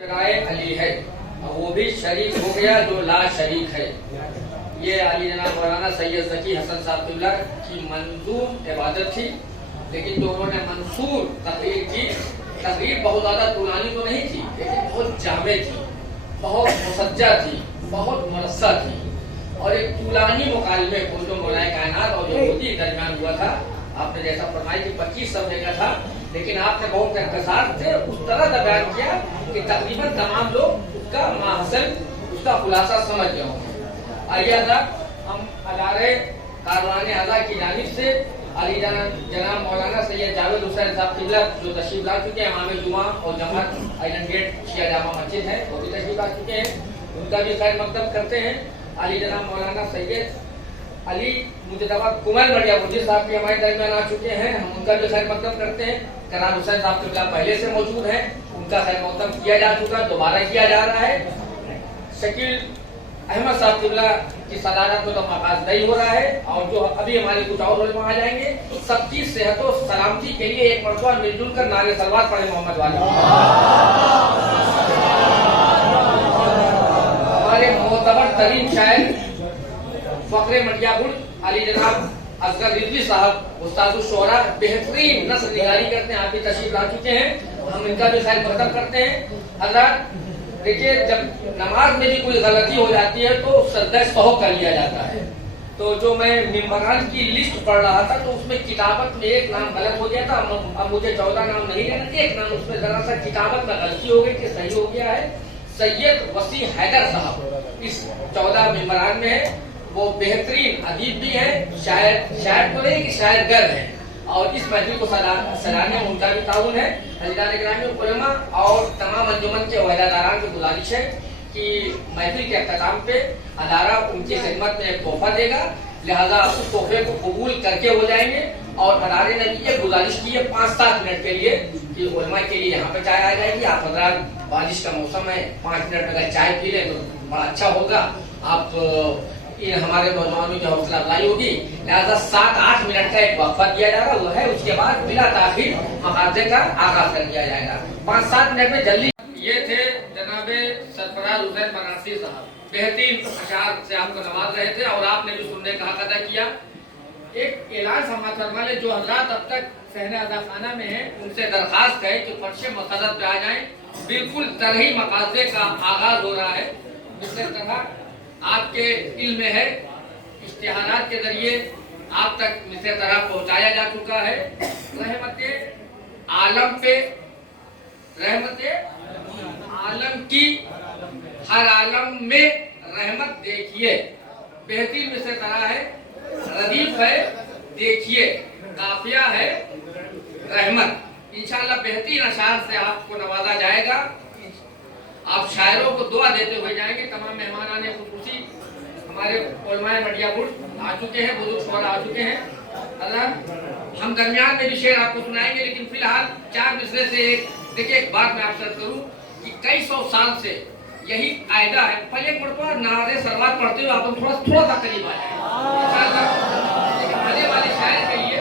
अली है, वो भी शरीक हो गया जो ला शरीक है। ये अली जनाब मौलाना सैयद ज़की हसन साहब क़िबला की मंजूर इबादत थी, लेकिन जो उन्होंने मंसूर तकरीर की, तकरीर बहुत ज़्यादा तुलानी तो नहीं थी, लेकिन बहुत जामे थी, बहुत मुसज्जा थी, बहुत मुरस्सा थी। और एक तुलानी मुकालमे को जो मौलाए कायनात और यहूदी दरमियान हुआ था, आपने जैसा फरमाया कि 25 सफ़े का था, लेकिन आपने बहुत इख्तिसार से उस तरह का बयान किया कि तकरीबन तमाम लोग उसका माहसल, उसका खुलासा समझ गए होंगे। आइए हम अदारे कारवाने आज़ा की जानिब से अली जनाब मौलाना सैयद जावेद हुसैन साहब क़िबला जो तशरीफ ला चुके हैं, इमाम जुमा और जमात आइलैंड गेट शिया जामा मस्जिद है, वो भी तशरीफ ला चुके हैं, उनका भी खैर मकदम करते हैं। अली जनाब मौलाना सैयद अली मुजतबा कुमर मरिया मुझे साहब भी हमारे दरमियान आ चुके हैं, हम उनका भी खैर मकदम करते हैं। करार हुसैन साहब क़िबला पहले से मौजूद हैं, उनका खैर मकदम किया जा चुका, दोबारा किया जा रहा है। शकील अहमद साहब क़िबला की सदारत में तो आगाज नहीं हो रहा है, और जो अभी हमारे कुछ और उलमा आ जाएंगे, सबकी सेहत और सलामती के लिए एक मरतबा मिलजुल कर नारे सलवात पढ़े मोहम्मद वाले। हमारे मोतबर तरीन शायर फखरे मटियागुल अली जनाब असगर रिजवी साहब उस्तादुल शोरा बेहतरीन नस्ल निगारी करते हैं, आप भी तशरीफ ला चुके हैं, हम इनका भी खैर मकदम करते हैं। हज़रात देखिए, जब नमाज में भी कोई गलती हो जाती है तो सजदा सहौ कर लिया जाता है। तो जो मैं मिंबरान की लिस्ट पढ़ रहा था, तो उसमें किताबत में एक नाम गलत हो गया था, अब मुझे 14 नाम नहीं लेना, एक नाम उसमें जरा सा किताबत में गलती हो गई कि सही हो गया है। सैयद वसी हैदर साहब इस 14 मिंबरान में है, वो बेहतरीन अदीब भी है, शायर तो नहीं कि शायरगर है, और इस महफिल को सराहने में उनका भी ताउन है। हज़रात ग्रामी उलमा और तमाम अंजुमन के वहदारान की गुजारिश है कि महफिल के अख्ताम पे अदारा उनकी खिदमत में एक तोहफा देगा, लिहाजा उस तोहफे को कबूल करके हो जाएंगे। और अदारे ने ये गुजारिश की है 5-7 मिनट के लिए कि उलमा के लिए यहाँ पे चाय आ जाएगी, आप हज़रात बारिश का मौसम है, 5 मिनट अगर चाय पी लें तो बड़ा अच्छा होगा, आप ये हमारे नौजवानों की हौसला अफजाई होगी। लिहाजा 7-8 मिनट का एक वक्फा दिया जा रहा है, उसके बाद बिला ताखीर मुहावजे का आगाज कर दिया जाएगा। 5-7 मिनट में जल्दी। ये थे जनाबे सरफराज हुसैन बनारसी साहब, बेहतरीन अशार से आपको नवाज रहे थे, और आपने भी सुनने का हक अदा किया। एक ऐलान फरमा ले, जो हजरात अब तक सहने अदा खाना में है, उनसे दरखास्त है कि फर्श मक़सद पे आ जाएं। बिल्कुल तरही मकासदे का आगाज हो रहा है, जिस तरह आपके इल्म में है, इश्तिहारात के जरिए आप तक मिसर तरह पहुंचाया जा चुका है। रहमते आलम पे, रहमते आलम की हर आलम में रहमत देखिए, बेहतरीन मिसर तरह है, रदीफ है, देखिए, काफिया है, रहमत। इंशाअल्लाह बेहतरीन अशार से आपको नवाजा जाएगा। आप शायरों को दुआ देते हुए जाएंगे। तमाम मेहमान आने खुसूसी हमारे उलमाए मटियागुल आ चुके हैं, बुजुर्ग शोहरा आ चुके हैं। अल्लाह हम दरमियान में भी शेर आपको सुनाएंगे, लेकिन फिलहाल 4 मिसरे से एक देखिए, एक बात मैं आपसे करूं कि कई 100 साल से यही कायदा है। पहले एक मरतबा नारे सलवात पढ़ते हुए आप थोड़ा सा करीब आ जाए, आने वाले शायर के लिए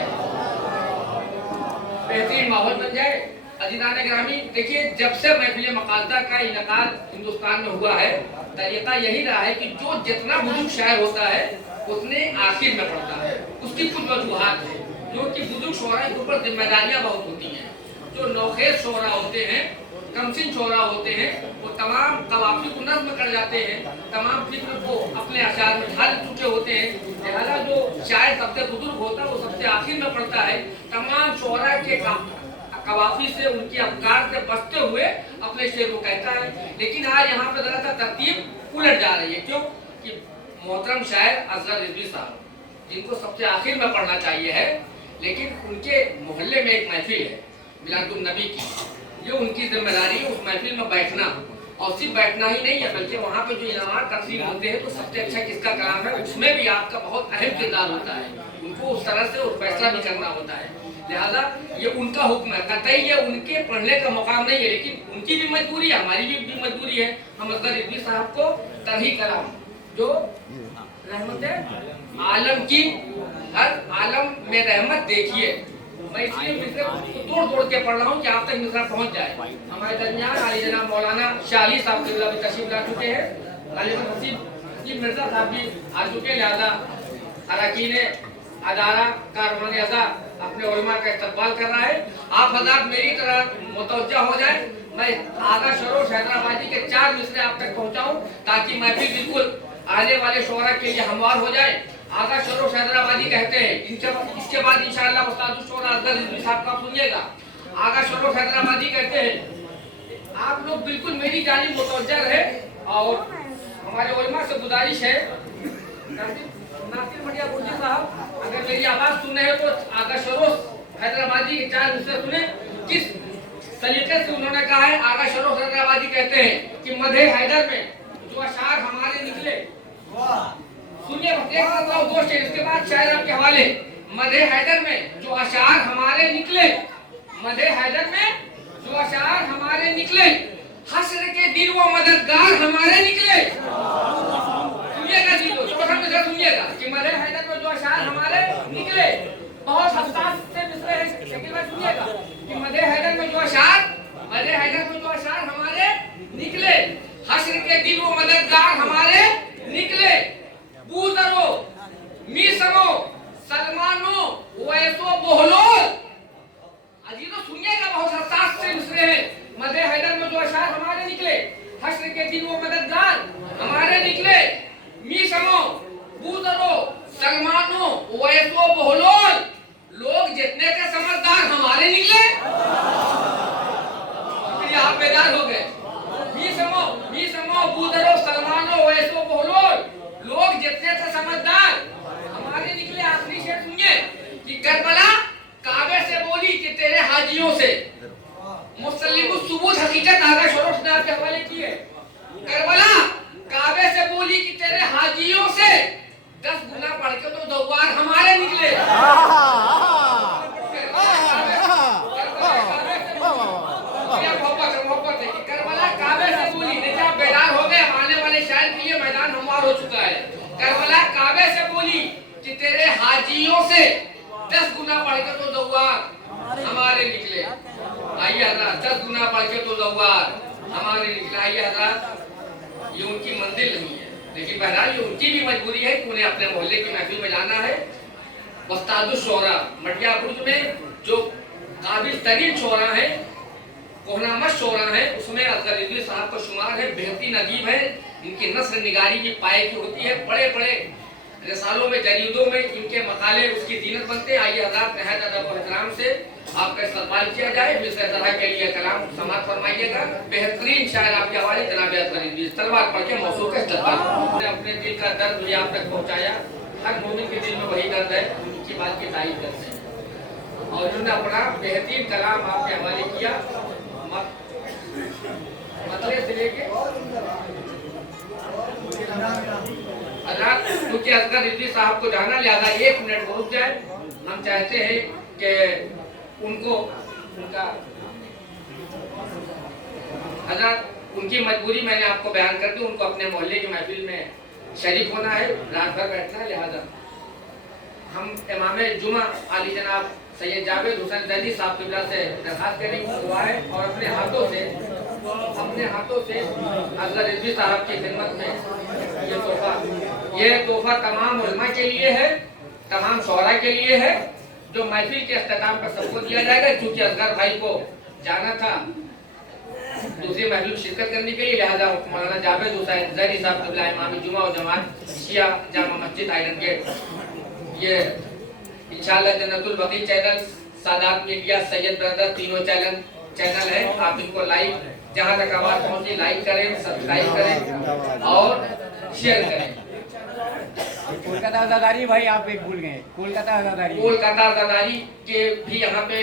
बेहतरीन माहौल बन जाए। अजीज़ान ग्रामी, देखिए, जब से महफिल मकासदा का इनकाद हिंदुस्तान में हुआ है, तरीका यही रहा है कि जो जितना बुजुर्ग शायर होता है उतने आखिर में पड़ता है। उसकी कुछ वजूहात है, जो कि बुजुर्ग शोरा के ऊपर जिम्मेदारियां बहुत होती हैं। जो नौखेज शोरा होते हैं, कमसिन शोरा होते हैं, वो तमाम कवाफी को नज़्म कर जाते हैं, तमाम फिक्र को अपने अशार में ढाल चुके होते हैं। लिहाजा जो शायर सबसे बुजुर्ग होता है वो सबसे आखिर में पड़ता है। तमाम शोरा के कवाफी से, उनकी अफकार से बचते हुए अपने शेर को कहता है। लेकिन आज यहाँ पे जरा सा तरतीब उलट जा रही है। क्यों कि मोहतरम शायर असगर रिजवी साहब, जिनको सबसे आखिर में पढ़ना चाहिए है, लेकिन उनके मोहल्ले में एक महफिल है मिलादुन नबी की, ये उनकी जिम्मेदारी है उस महफिल में बैठना, और सिर्फ बैठना ही नहीं है, बल्कि वहाँ पे जो इनामात तकसीम होते हैं तो सबसे अच्छा किसका कलाम है, उसमें भी आपका बहुत अहम किरदार होता है। उनको उस तरह से फैसला भी करना होता है। लिहाजा ये उनका हुक्म है, कतई ये उनके पढ़ने का मकाम नहीं है, लेकिन उनकी भी मजबूरी है, हमारी भी मजबूरी है। हम असगर रिजवी साहब को तरही कलाम जो रहमत आलम की हर आलम में रहमत देखिए, मैं इसलिए मिसरे तोड़ तोड़ के पढ़ रहा हूँ कि आप तक मिसरा पहुँच जाए। हमारे दरमियान आली जनाब मौलाना शाह अली साहब किबला भी तशरीफ ला चुके हैं, गालिबन हसीब मिर्जा साहब भी आ चुके हैं, लिहाजा अरकान अदारा कारवान अज़ा अपने उलमा का इस्तकबाल कर रहा है। आप हज़रात मेरी तरह मुतवज्जा हो जाए, मैं आगा शरोश हैदराबादी के 4 मिसरे आप तक पहुंचाऊं ताकि महफिल बिल्कुल आने वाले शोरा के लिए हमवार हो जाए। आगा शरोश हैदराबादी कहते हैं, इसके बाद इंशाअल्लाह उस्ताद शोरा असगर रिजवी साहब का सुनिएगा। आगा शरोश हैदराबादी कहते हैं आप लोग बिल्कुल मेरी जानिब मुतवज्जा रहे और हमारे उलमा से गुजारिश है, नासिर मटिया बुर्जी साहब अगर मेरी आवाज सुन रहे हो तो आगा शरोश हैदराबादी के 4 मिसरे सुने। किस तरीके से उन्होंने कहा है, आगा शरोफ हैदराबादी कहते हैं कि मधे हैदर में जो अशार हमारे निकले, सुनिए दो शेर, इसके बाद शायर आपके हवाले। मधे हैदर में जो अशार हमारे निकले, मधे हैदर में जो अशार हमारे निकले, हश्र के दिन वो मददगार हमारे निकले। सुनिएगा जी, तो सुनिएगा कि मधे हैदर में जो अशार हमारे निकले, बहुत हसास से मिसरे हैं, शकील भाई सुनिएगा कि मधे हैदर में जो अशार हमारे निकले, हश्र के दिन वो मददगार हमारे निकले। बूजरो मिसरो सलमानो वैसो बोहलोल, अजीजों सुनिएगा, बहुत हसास से मिसरे हैं। मधे हैदर में जो अशार हमारे निकले, हश्र के दिन वो मददगार हमारे निकले। मिसरो बूजरो सलमानो वैसो बोहलोल, लोग जितने के समझदार हमारे निकले। आप बेदार हो गए। बीसमो बूदरो सलमानो वैसो बोहलोल, लोग जितने से समझदार हमारे निकले। आखिरी शेर सुनिए कि करबला काबे से बोली कि तेरे हाजियों से, मुसल्लिम सुबूत हकीकत आगा शरोफ ने आपके हवाले की है। करबला काबे से बोली कि तेरे हाजियों से 10 गुना पढ़ के तो दौवार हमारे निकले। मोहब्बत है कि करबला काबे से बोली, देखिए आप बेदार हो गए, आने वाले शायर के लिए मैदान हमवार हो चुका है। करबला काबे से बोली कि तेरे हाजियों से 10 गुना पढ़ के तो दौवार हमारे निकले। आइए हजरात, 10 गुना पढ़ के तो दौवार हमारे निकले। आइए हजरात, ये उनकी मंजिल नहीं है, लेकिन बहरहाल ये उनकी भी मजबूरी है कि उन्हें अपने मोहल्ले की महफिल में जाना है। उस्तादुश शोरा मटिया बुर्ज में जो काबिल तरीन शोरा है, कोहनामत शोरा है, उसमें असगर रिजवी साहब का शुमार है। बेहतरीन अदीब है, इनकी नस्र निगारी की पाए की होती है। बड़े बड़े रिसालों में, जरीदों में इनके मकाले उसकी जीनत बनते हैं। आइए हज़रात, नहायत अदब और एहतराम से आपका इस्तकबाल किया जाए। मिसरे ज़रा के लिए कलाम समाअत फरमाइएगा। बेहतरीन शायर आपके हवाले जनाब असगर रिजवी तलवार पढ़ के मौसूल का इस्तकबाल। अपने दिल का दर्द मुझे आप तक पहुँचाया। हर मोमिन के दिल में वही दर्द है, उनकी बात की तारीफ करते हैं और उन्होंने अपना बेहतरीन कलाम आपके हवाले किया। मतलब से लेके क्योंकि असगर रिजवी साहब को जाना, लिहाजा 1 मिनट वो रुक जाए। हम चाहते हैं कि उनको उनका हजरत उनकी मजबूरी मैंने आपको बयान कर दी, उनको अपने मोहल्ले की महफिल में शरीक होना है, रात भर बैठना है। लिहाजा हम इमाम जुमा आली जनाब सैयद जावेद हुसैन दैदी साहब किबला से दरखास्त करेंगे हुआ है और अपने हाथों से असगर रिजवी साहब की खिदमत में ये तोहफा तमाम उलमा के लिए है, तमाम शोरा के लिए है, जो महफिल के अख्ताम पर सबको दिया जाएगा। क्योंकि असगर भाई को जाना था दूसरी महफिल शिरकत करने के लिए, लिहाजा मौलाना जावेद हुसैन दैदी साहब किबला इमाम जुमा और जमात शिया जामा मस्जिद आइलैंड गेट, ये इंशाअल्लाह जन्नतुल बकी channel, Sadat media, Syed brother, तीनों चैनल है। आप इनको लाइक, जहां तक आवाज पहुंची लाइक करें, सब्सक्राइब करें और शेयर करें। कोलकाता आजादारी भाई आप एक भूल गए, कोलकाता आजादारी के भी यहाँ पे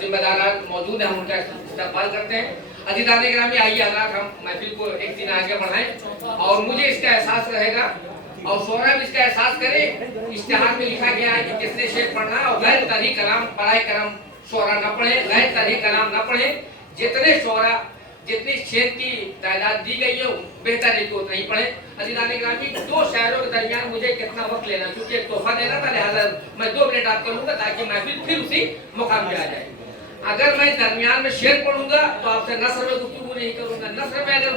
जिम्मेदार मौजूद है, हम उनका इस्तकबाल करते हैं। अजीज़ान गिरामी, आइए हज़रात हम महफिल को एक दिन आगे बढ़ाएं और मुझे इसका एहसास रहेगा और शोरा भी इसका एहसास करे। इश्तिहार में लिखा गया है कि किसने शेर पढ़ना है और गैर तरीक़ कलाम पढ़ाए करम शोरा न पढ़े, गैर तरीक़ कलाम न पढ़े। जितने शोरा जितनी शेर की तादाद दी गई है बेहतर है कि उतना ही पढ़े। अजीज़ान गिरामी, दो शायरों के दरमियान मुझे कितना वक्त लेना, क्योंकि एक तोहफा देना था, लिहाजा मैं 2 मिनट आपको लूंगा ताकि महफिल फिर उसी मुकाम पे आ जाए। अगर मैं दरमियान में शेर पढ़ूंगा तो आपसे नस्र में गुफ्तगू नहीं करूंगा, नस्र में अगर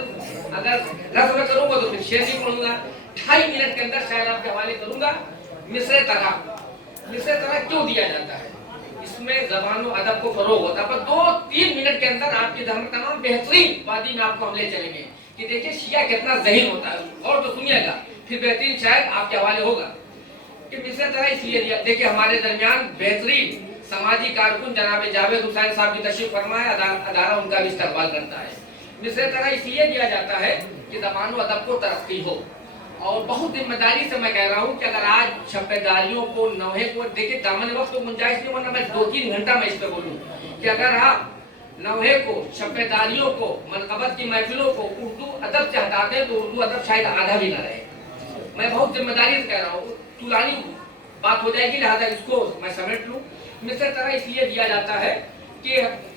नस्र में करूंगा तो फिर शेर नहीं पढ़ूंगा। 2.5 मिनट के अंदर शायर आपके हवाले करूंगा। मिस्र तरह क्यों दिया जाता है? इसमें ज़बान और अदब को फरोग होता है। पर 2-3 मिनट के अंदर आपकी तमाम बेहतरीन वादी में आपको हम ले चलेंगे कि देखिए शिया कितना ज़हीन होता है। और तो सुनिएगा, फिर बेहतरीन शायद आपके हवाले होगा कि मिस्र तरह इसलिए दिया। देखिए हमारे दरमियान बेहतरीन समाजी कारकुन जनाब जावेद हुसैन साहब की तशरीफ फरमा है, अदारा उनका भी इस्तकबाल करता है। मिस्र तरह इसलिए दिया जाता है कि ज़बान और अदब को तरक्की हो। और बहुत जिम्मेदारी से मैं कह रहा हूँ कि अगर आज छप्पेदारियों को, नौहे को, देखिए दामन वक्त तो गुंजाइश नहीं, वरना मैं 2-3 घंटा में इस पर बोलूँ कि अगर आप नौहे को, छप्पेदारियों को, मनकबत की महफिलों को उर्दू अदब से हटा दें तो उर्दू अदब शायद आधा भी ना रहे। मैं बहुत जिम्मेदारी से कह रहा हूँ, तुलानी बात हो जाएगी, लिहाजा इसको मैं समेट लूँ। मिस्र तरह इसलिए दिया जाता है कि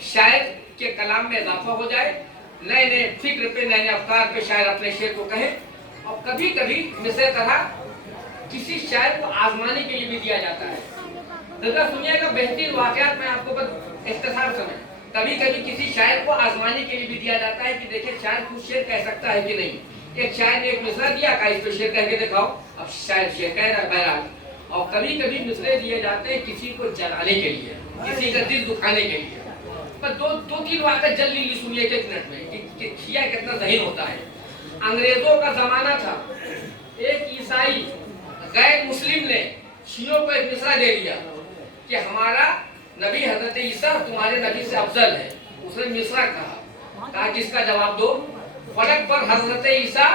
शायर के कलाम में इजाफा हो जाए, नए नए फिक्र पे, नए नए अफकार पे शायर अपने शेर को कहे। और कभी कभी मिस्र तरह किसी शायर को आजमाने के लिए भी दिया जाता है। जरा सुनिएगा बेहतरीन वाकयात मैं आपको बस इख्तिसार समय। कभी कभी किसी शायर को आजमाने के लिए भी दिया जाता है कि देखिए शायर खुद शेर कह सकता है कि नहीं। एक शायर ने एक मिसरा दिया, कहा इस पे शेर कह के दिखाओ। अब शायर शेर कह रहा है बहरहाल। और कभी कभी मिसरे दिए जाते हैं किसी को जलाने के लिए, किसी का दिल दुखाने के लिए। पर 2-3 वाकया जल्दी सुनिए 1 मिनट में कि शिया कितना ज़हीन होता है। अंग्रेजों का जमाना था, एक ईसाई गैर मुस्लिम ने शियों को एक मिसरा दे दिया कि हमारा नबी हजरत ईसा तुम्हारे नबी से अफजल है। उसने मिसरा कहा किसका जवाब दो? फलक पर हजरत ईसा,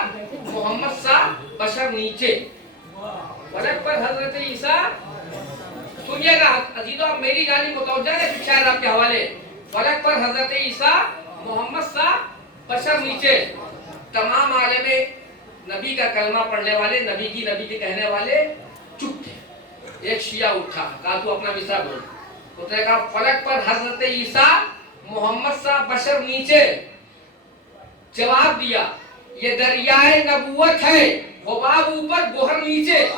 मोहम्मद सा बशर नीचे। फलक पर हजरत ईसा, सुनिएगा अजीजों, मेरी जानी मुतवज्जा है शायद आपके हवाले। फलक पर हजरत ईसा, मोहम्मद सा बशर नीचे। तमाम आलमे नबी का कलमा पढ़ने वाले, नबी के कहने वाले चुप थे। एक शिया उठा, कहा तू अपना मिसरा बोल। उसने कहा फलक पर हजरत ईसा, मोहम्मद सा बशर नीचे। जवाब दिया ये दरियाए नबूवत है, हुबाब ऊपर गोहर नीचे। फलक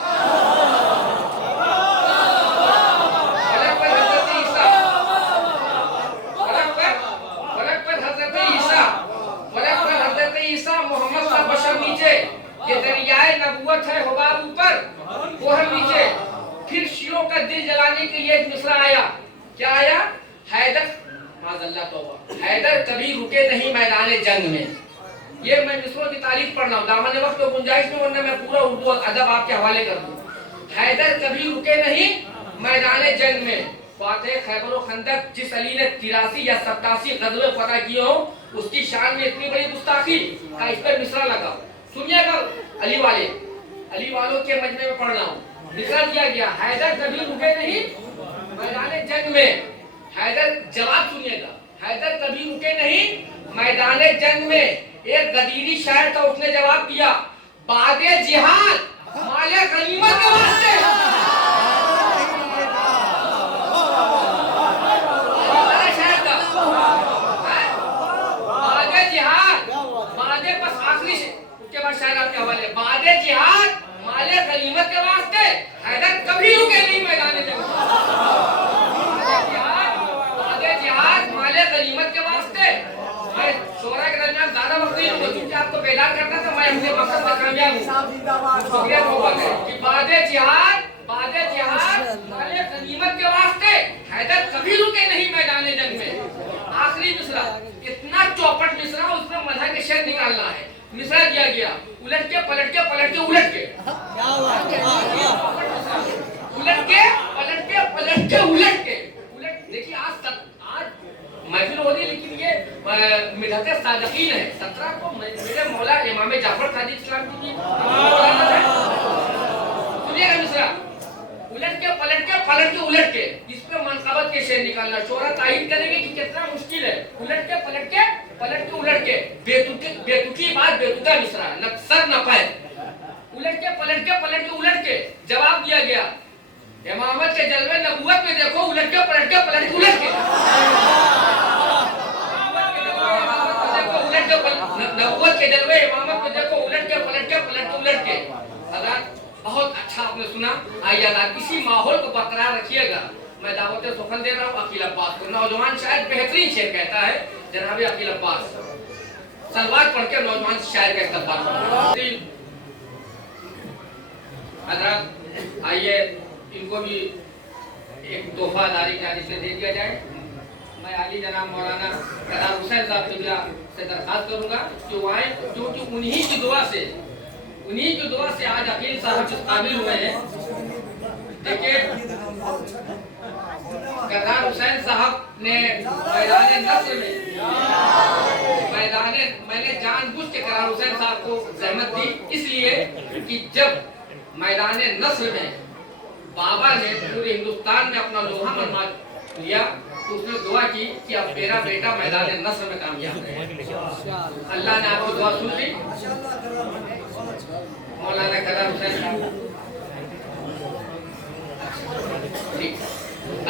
पर हजरत ईसा, फलक पर हजरत ईसा, फलक पर हजरत ईसा, मोहम्मद सा बशर नीचे। ये दरियाए नबूवत है, हुबाब ऊपर गोहर नीचे। फिर शियों का दिल जलाने के लिए एक मिसरा आया। क्या आया? हैदर, माज़अल्लाह तौबा, हैदर कभी रुके नहीं मैदान जंग में। ये मैं मिसरों की तारीफ पढ़ रहा हूँ, दामन वक्त तो गुंजाइश में, वरना मैं पूरा उर्दू अदब आपके हवाले कर दूँ। हैदर कभी रुके नहीं मैदान जंग में। फातह खैबर और खंदक जिस अली ने 83 या 87 गज़वे फतह किए हो, उसकी शान में इतनी बड़ी गुस्ताखी का इस पर मिसरा लगा। सुनिएगा अली वालों के मजमे में पढ़ रहा हूँ। मिसरा दिया गया, हैदर कभी रुके नहीं मैदान जंग में। हैदर, जवाब सुनिएगा, हैदर कभी रुके नहीं मैदान जंग में। एक गदीरी शायर था, उसने जवाब दिया बादे जिहाद माले गनीमत के वास्ते। शायर था बादे जिहाद, बादे बस आखिरी से, उसके बाद शायर आपके हवाले। बादे जिहाद माले गनीमत के वास्ते, हैदर कभी रुके नहीं मैदान जंग में। बादे जिहाद माले गनीमत के वास्ते। मैं शोरा के दरमियान ज्यादा वक्त नहीं लूंगा क्योंकि आपको बेदार करना था। मैं अपने मकसद में कामयाब हूँ कि बादे जिहाद माले गनीमत के वास्ते, हैदर कभी रुके नहीं मैदान जंग में। आखिरी मिसरा, इतना चौपट मिसरा, उसमें मदह के शेर निकालना है। मिसरा दिया गया, उलट के पलट के पलट के उलट के, उलट के पलट के पलट के उलट के उलट। देखिए आज महफिल हो रही है, लेकिन ये मिलत सादकीन है। 17 को मेरे मौला इमाम जाफर सादिक इस्लाम की सुनिएगा मिसरा, उलट के पलट के उलट के। इस पे मनकबत के शेर निकालना, शोरा तायीद करेंगे कि कितना मुश्किल है। उलट के पलट के उलट के, बेतुकी बात, बेतुका मिसरा, न सर न पैर। उलट के पलट के उलट के। जवाब दिया गया इमामत के जलवे नबूवत में देखो, उलट के पलट के उलट के। आपने सुना। आइए आजाद इसी माहौल को बरकरार रखिएगा। मैं दावत सुखन दे रहा हूँ अकील अब्बास को। नौजवान शायर बेहतरीन शेर कहता है जनाब अकील अब्बास, सलवार पढ़ के नौजवान शायर का इस्तेमाल। हजरत आइए इनको भी एक तोहफादारी का जिसे दे दिया जाए। मैं आली जनाब मौलाना करार हुसैन साहब किबला से दरखास्त करूंगा कि वो आए, क्योंकि उन्हीं की दुआ से आज अकील साहब जिस काबिल हुए हैं। देखिए करार हुसैन साहब ने मैदान नस्र में मैंने जानबूझ के करार हुसैन साहब को जहमत दी, इसलिए कि जब मैदान नस्र में बाबा ने पूरे हिंदुस्तान में अपना लोहा मनवा लिया तो उसने दुआ की कि अब मेरा बेटा मैदान नस्र में कामयाब है। अल्लाह ने आपकी दुआ सुन ली। मौलाना करार हुसैन साहब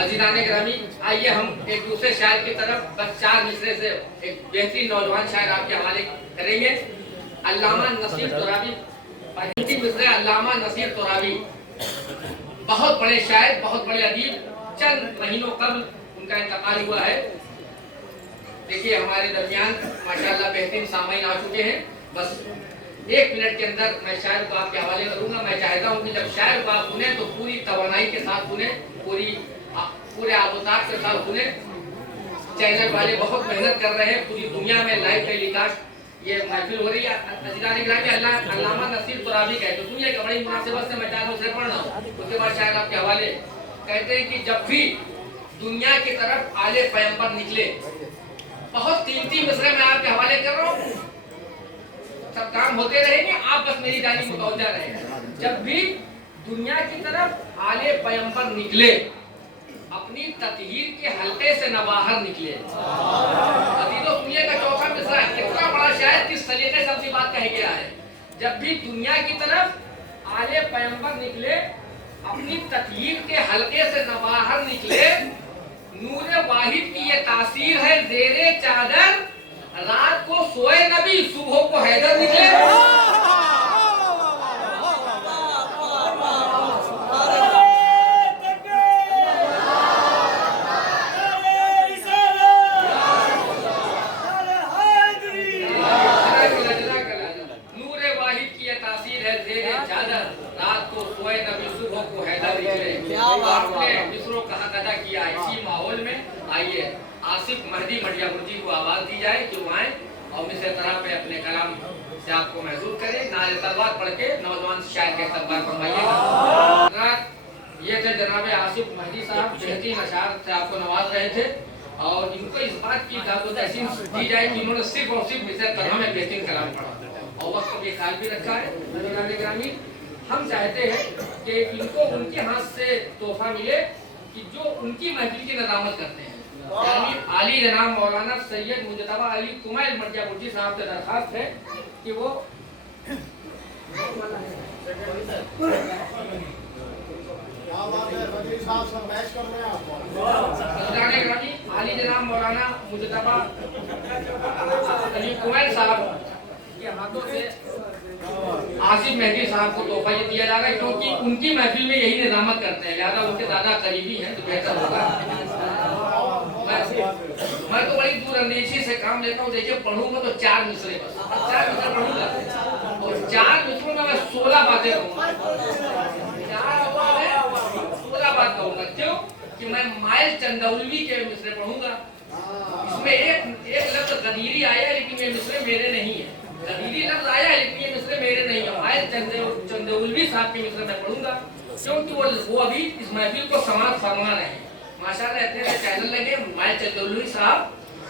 अजीज़ान गिरामी, आइए हम एक दूसरे शायर की तरफ बस 4 मिसरे से एक बेहतरीन नौजवान शायर आपके हवाले करेंगे। अल्लामा नसीर तुराबी, 35 मिसरे अल्लामा नसीर तुराबी, बहुत बड़े शायर, बहुत बड़े अदीब। चंद महीनों कबल उनका इंतकाल हुआ है। देखिए हमारे दरमियान माशाअल्लाह बेहतरीन सामाईन आ चुके हैं। बस 1 मिनट के अंदर मैं शायर को आपके हवाले करूंगा। मैं चाहता हूं कि जब शायर को आप सुने तो पूरी तवानाई के साथ सुने, पूरे आबोताब के साथ सुने। चैनल वाले बहुत मेहनत कर रहे हैं, पूरी दुनिया में लाइव टेलीकास्ट ये महफिल हो रही है। अल्लामा नसीर तुराबी कहते, दुनिया की बड़ी मुनासिबत से मैं चाहता हूं उसे पढ़ना। उसके बाद शायर आपके हवाले कहते हैं कि जब भी दुनिया की तरफ आले पैगंबर निकले, बहुत कीमती मिसरे मैं आपके हवाले कर रहा हूँ, सब काम होते रहेंगे, आप बस मेरी जानिब मुतवज्जा रहें। जब भी दुनिया की तरफ आले पैगंबर निकले, अपनी ततहीर के हल्के से न बाहर निकले। अजीजों सुनिए का चौथा मिसरा, कितना बड़ा शायर किस तरीके से अपनी बात कह गया है। जब भी दुनिया की तरफ आले पैगंबर निकले, अपनी ततहीर के हल्के से न बाहर निकले, नूरे वाहिद की ये तासीर है ज़ेरे चादर, रात को सोए नबी सुबह को हैदर निकले। नूरे वाहिद की ये तासीर है ज़ेरे चादर, रात को सोए नबी सुबह को हैदर निकले। आपने मिसरों का हक अदा किया। इसी माहौल में आइए आसिफ महदी मटिया गुर्जी को आवाज दी जाए कि वो आए और मिसरे तरह पे अपने कलाम से आपको महसूस करें। नारे तलवार पढ़ के नौजवान शायर के इस्तकबाल फरमाइएगा। ये थे जनाब आसिफ महदी साहब, बेहतरीन अशार से आपको नवाज रहे थे और इनको इस बात की दावत ऐसी दी जाए कि इन्होंने सिर्फ और सिर्फ मिसरे तरह में बेहतरीन कलाम पढ़ा और वक्त ये ख्याल भी रखा है। हम चाहते हैं कि इनको उनके हाथ से तोहफा मिले कि जो उनकी महफिल की नज़ामत करते हैं, यानी आली जनाब मौलाना सैयद मुजतबा अली कुमैल मटिया गुर्जी साहब से दरखास्त है कि वो आली जनाब मौलाना मुजतबा अली कुमैल साहब के हाथों से आसिफ महदी साहब को तोहफा ये दिया जाएगा, क्योंकि उनकी महफिल में यही निजामत करते हैं, लिहाजा उनके ज्यादा करीबी हैं तो बेहतर होगा। मैं तो बड़ी दूरअंदेशी से काम लेता हूँ। देखिए पढ़ूंगा तो 4 मिसरे, बस 4 मिसरे पढ़ूंगा और 4 मिसरों में मैं 16 बातें कहूँगा। 16 बात कहूँगा। क्यों कि मैं माइल चंदौलवी के मिसरे पढ़ूंगा। इसमें एक लफ्ज गदीरी आया लेकिन ये मिसरे मेरे नहीं है। गदीरी लफ्ज आया लेकिन ये मिसरे मेरे नहीं है। माइल चंदौलवी साहब के मिसरे मैं पढ़ूंगा, क्योंकि वो अभी इस महफिल को समाप्त फरमा रहे हैं। माशाअल्लाह इतने चैनल लगे, माइल चंदौलवी साहब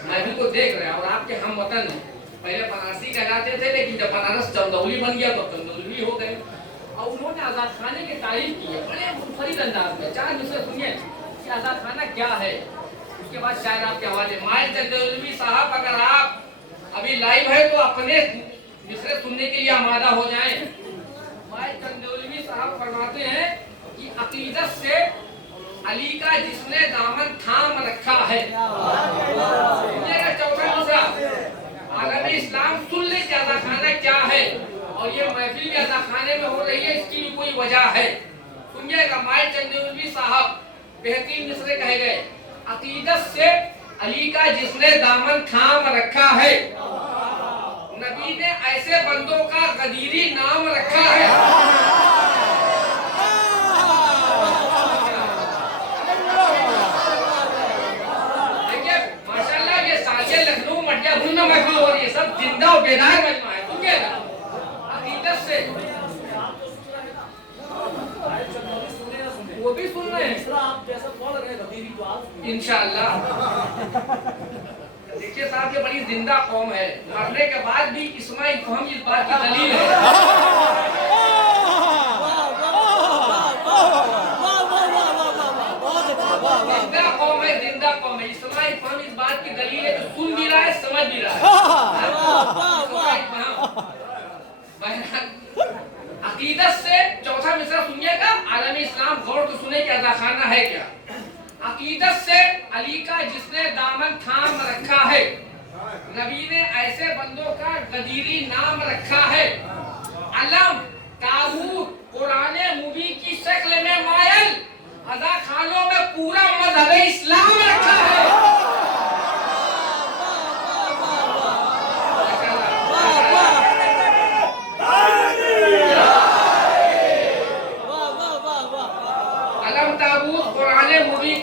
महफिल को देख रहे हैं और आपके हम वतन हैं। पहले बनारसी कहलाते थे, लेकिन जब बनारस चंदौली बन गया तो चंदौलवी हो गए। और उन्होंने आजाद खाने की तारीफ की है बड़े मुनफरिद अंदाज में। 4 मिसरे सुनिए कि आजाद खाना क्या है, उसके बाद शायद आपके हवाले। माइल चंदौलवी साहब अगर आप अभी लाइव है तो अपने मिसरे सुनने के लिए आमादा हो जाएं। माइल चंदौलवी साहब फरमाते हैं कि अकीदत से अली का जिसने दामन थाम रखा है। चौथा मिसरा, आलम इस्लाम सुन ले कि आज़ाद खाना क्या है और ये महफिल भी आज़ाद खाने में हो रही है, इसकी भी कोई वजह है। सुनिएगा, माय चंदेलवी साहब बेहतरीन मिसरे कहे गए, अकीदत से अली का जिसने दामन थाम रखा है, नबी ने ऐसे बंदों का गदीरी नाम रखा है। देखिए माशाल्लाह, ये साजिया लखनऊ मटिया भूल में मजमा हो रही है, सब जिंदा और बेदार मजमा है, सुनिएगा अकीदत से। वो भी सुन रहे हैं इंशाअल्लाह। देखिए साहब, ये बड़ी जिंदा कौम है, मरने के बाद भी इस्माइल फहम इस बात की दलील है। जिंदा कौम है, जिंदा कौम है। इस्माइल फहम इस बात की दलील है कि सुन भी रहा है, समझ भी रहा है। अकीदत से चौथा मिसरा सुनिएगा, आलम इस्लाम गौर तो सुने कि अज़ाखाना है क्या। अकीदत से अली का जिसने दामन थाम रखा है, नबी ने ऐसे बंदों का गदीरी नाम रखा है। अलम ताबूत कुराने मुबी की शक्ल में मायल, अज़ा खानों में पूरा मज़हब इस्लाम रखा है।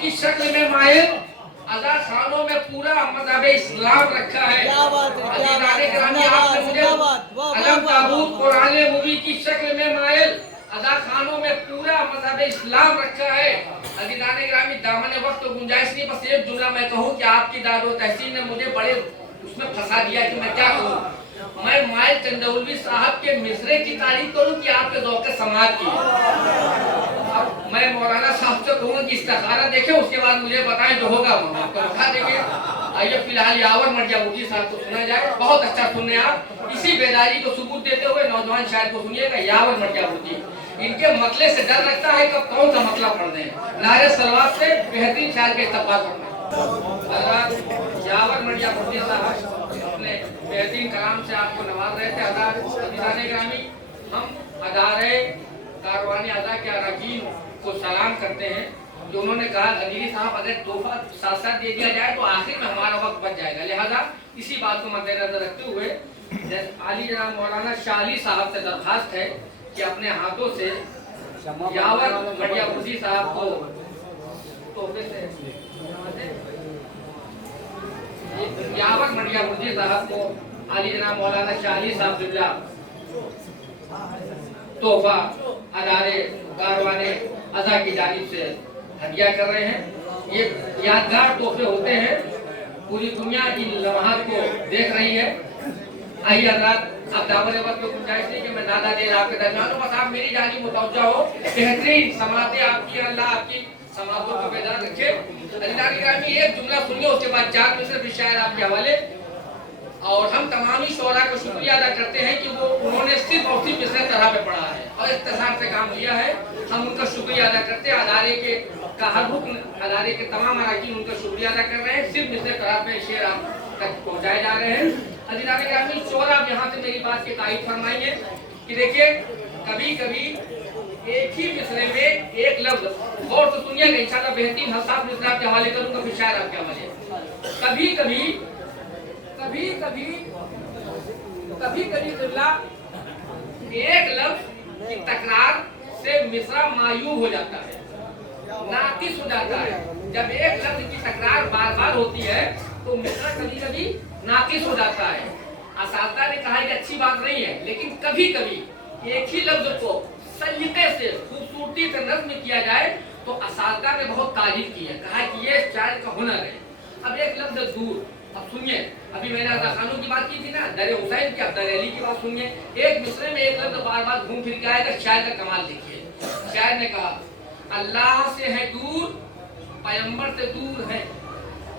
की शक्ल में मायल, अज़ा खानों में पूरा मज़हब इस्लाम रखा है। आपने मुझे अलम ताबूत कुराने मुबी की शक्ल में मायल, अज़ा खानों में पूरा मज़हब इस्लाम रखा है। अज़ीज़ाने गिरामी, दामन वक्त तो गुंजाइश नहीं, बस एक जुमला मैं कहूँ कि आपकी दादो तहसीन ने मुझे बड़े उसमें फंसा दिया कि मैं क्या कहूँ। मैं माय चंदेलवी साहब के मिसरे की तारीफ करूँ कि आपके ज़ौक़े समाज की। मैं मौलाना साहब से कहूँगा कि इस्तिखारा देखें, उसके बाद मुझे बताएं, जो होगा वो आपको बता देंगे। आइए फिलहाल यावर मटिया बुढ़ी साहब को सुना जाए, बहुत अच्छा सुनने आप। इसी बेदारी को सबूत देते हुए नौजवान शायर को सुनिएगा, यावर मटिया बुढ़ी। इनके मतले से डर लगता है कब कौन सा मतला पढ़ दें। नारे सलवात से बेहतरीन शायर के इस्तक़बाल करना। यावर मटिया बुढ़ी साहब अपने बेहतरीन कलाम से आपको नवाज रहे थे। अज़ीज़ाने गिरामी, हम अदारे कारवानी अदा के अरकान को सलाम करते हैं जो उन्होंने कहा गदीरी साहब अगर तोहफा साथ साथ दे दिया जाए तो आखिर में हमारा वक्त बच जाएगा। लिहाजा इसी बात को मद्देनजर रखते हुए आली जनाब मौलाना शाह अली साहब से दरखास्त है कि अपने हाथों से यावर मटिया बुढ़ी साहब को तोहफे से यावर मटिया बुढ़ी साहब को आली जनाब मौलाना शाह अली साहब जिला तोहफा अदारे कारवाने अदा की जानिब से हदिया कर रहे हैं। ये यादगार तोहफे होते हैं, पूरी दुनिया इन लम्हात को देख रही है। आइए हज़रात, अब दामन वक्त में गुंजाइश नहीं कि मैं ज़्यादा देर आपके दरमियान हूं, बस आप मेरी जानिब मुतवज्जा हो। बेहतरीन समातें आपकी, अल्लाह आपकी समातों को बेदार रखे। अज़ीज़ाने गिरामी, एक जुमला सुनिए, उसके बाद 4 मिसरे भी शायर आपके हवाले। और हम तमामी शोरा को शुक्रिया अदा करते हैं कि वो उन्होंने सिर्फ और सिर्फ इस तरह पे पढ़ा है और इख्तिसार से काम लिया है। हम उनका शुक्रिया अदा करते हैं। अदारे के का हर रुकन, अदारे के तमाम अरकान उनका शुक्रिया अदा कर रहे हैं। सिर्फ इस तरह पे शेर आप तक पहुँचाए जा रहे हैं। अज़ीज़ाने गिरामी, शोरा आप यहाँ से मेरी बात की तारीफ फरमाएंगे कि देखिए, कभी कभी एक ही मिसरे में एक लफ्ज, गौर से सुनिएगा, इंशाअल्लाह बेहतरीन हसाब मिसरा आपके हवाले करूँगा, फिर शायर आपके हवाले। कभी कभी एक लफ्ज की तकरार से मिसरा मायूब हो जाता है, नाकिस हो जाता है। जब एक लफ्ज की तकरार बार बार होती है तो मिसरा कभी कभी नाकिस हो जाता है। असातिज़ा ने कहा कि अच्छी बात नहीं है, लेकिन कभी कभी एक ही लफ्ज को सलीके से, खूबसूरती से नज़्म किया जाए तो असातिज़ा ने बहुत तारीफ की है, कहा कि ये शायर का हुनर है। अब एक लफ्ज दूर, अब सुनिए, अभी मैंने अज़ा खानों की बात की थी ना, दर हुसैन की, अब दर अली की बात सुनिए। एक मिसरे में एक लफ्ज बार बार घूम फिर के आएगा, शायर का कमाल देखिए। शायर ने कहा, अल्लाह से है दूर, पैगंबर से दूर है।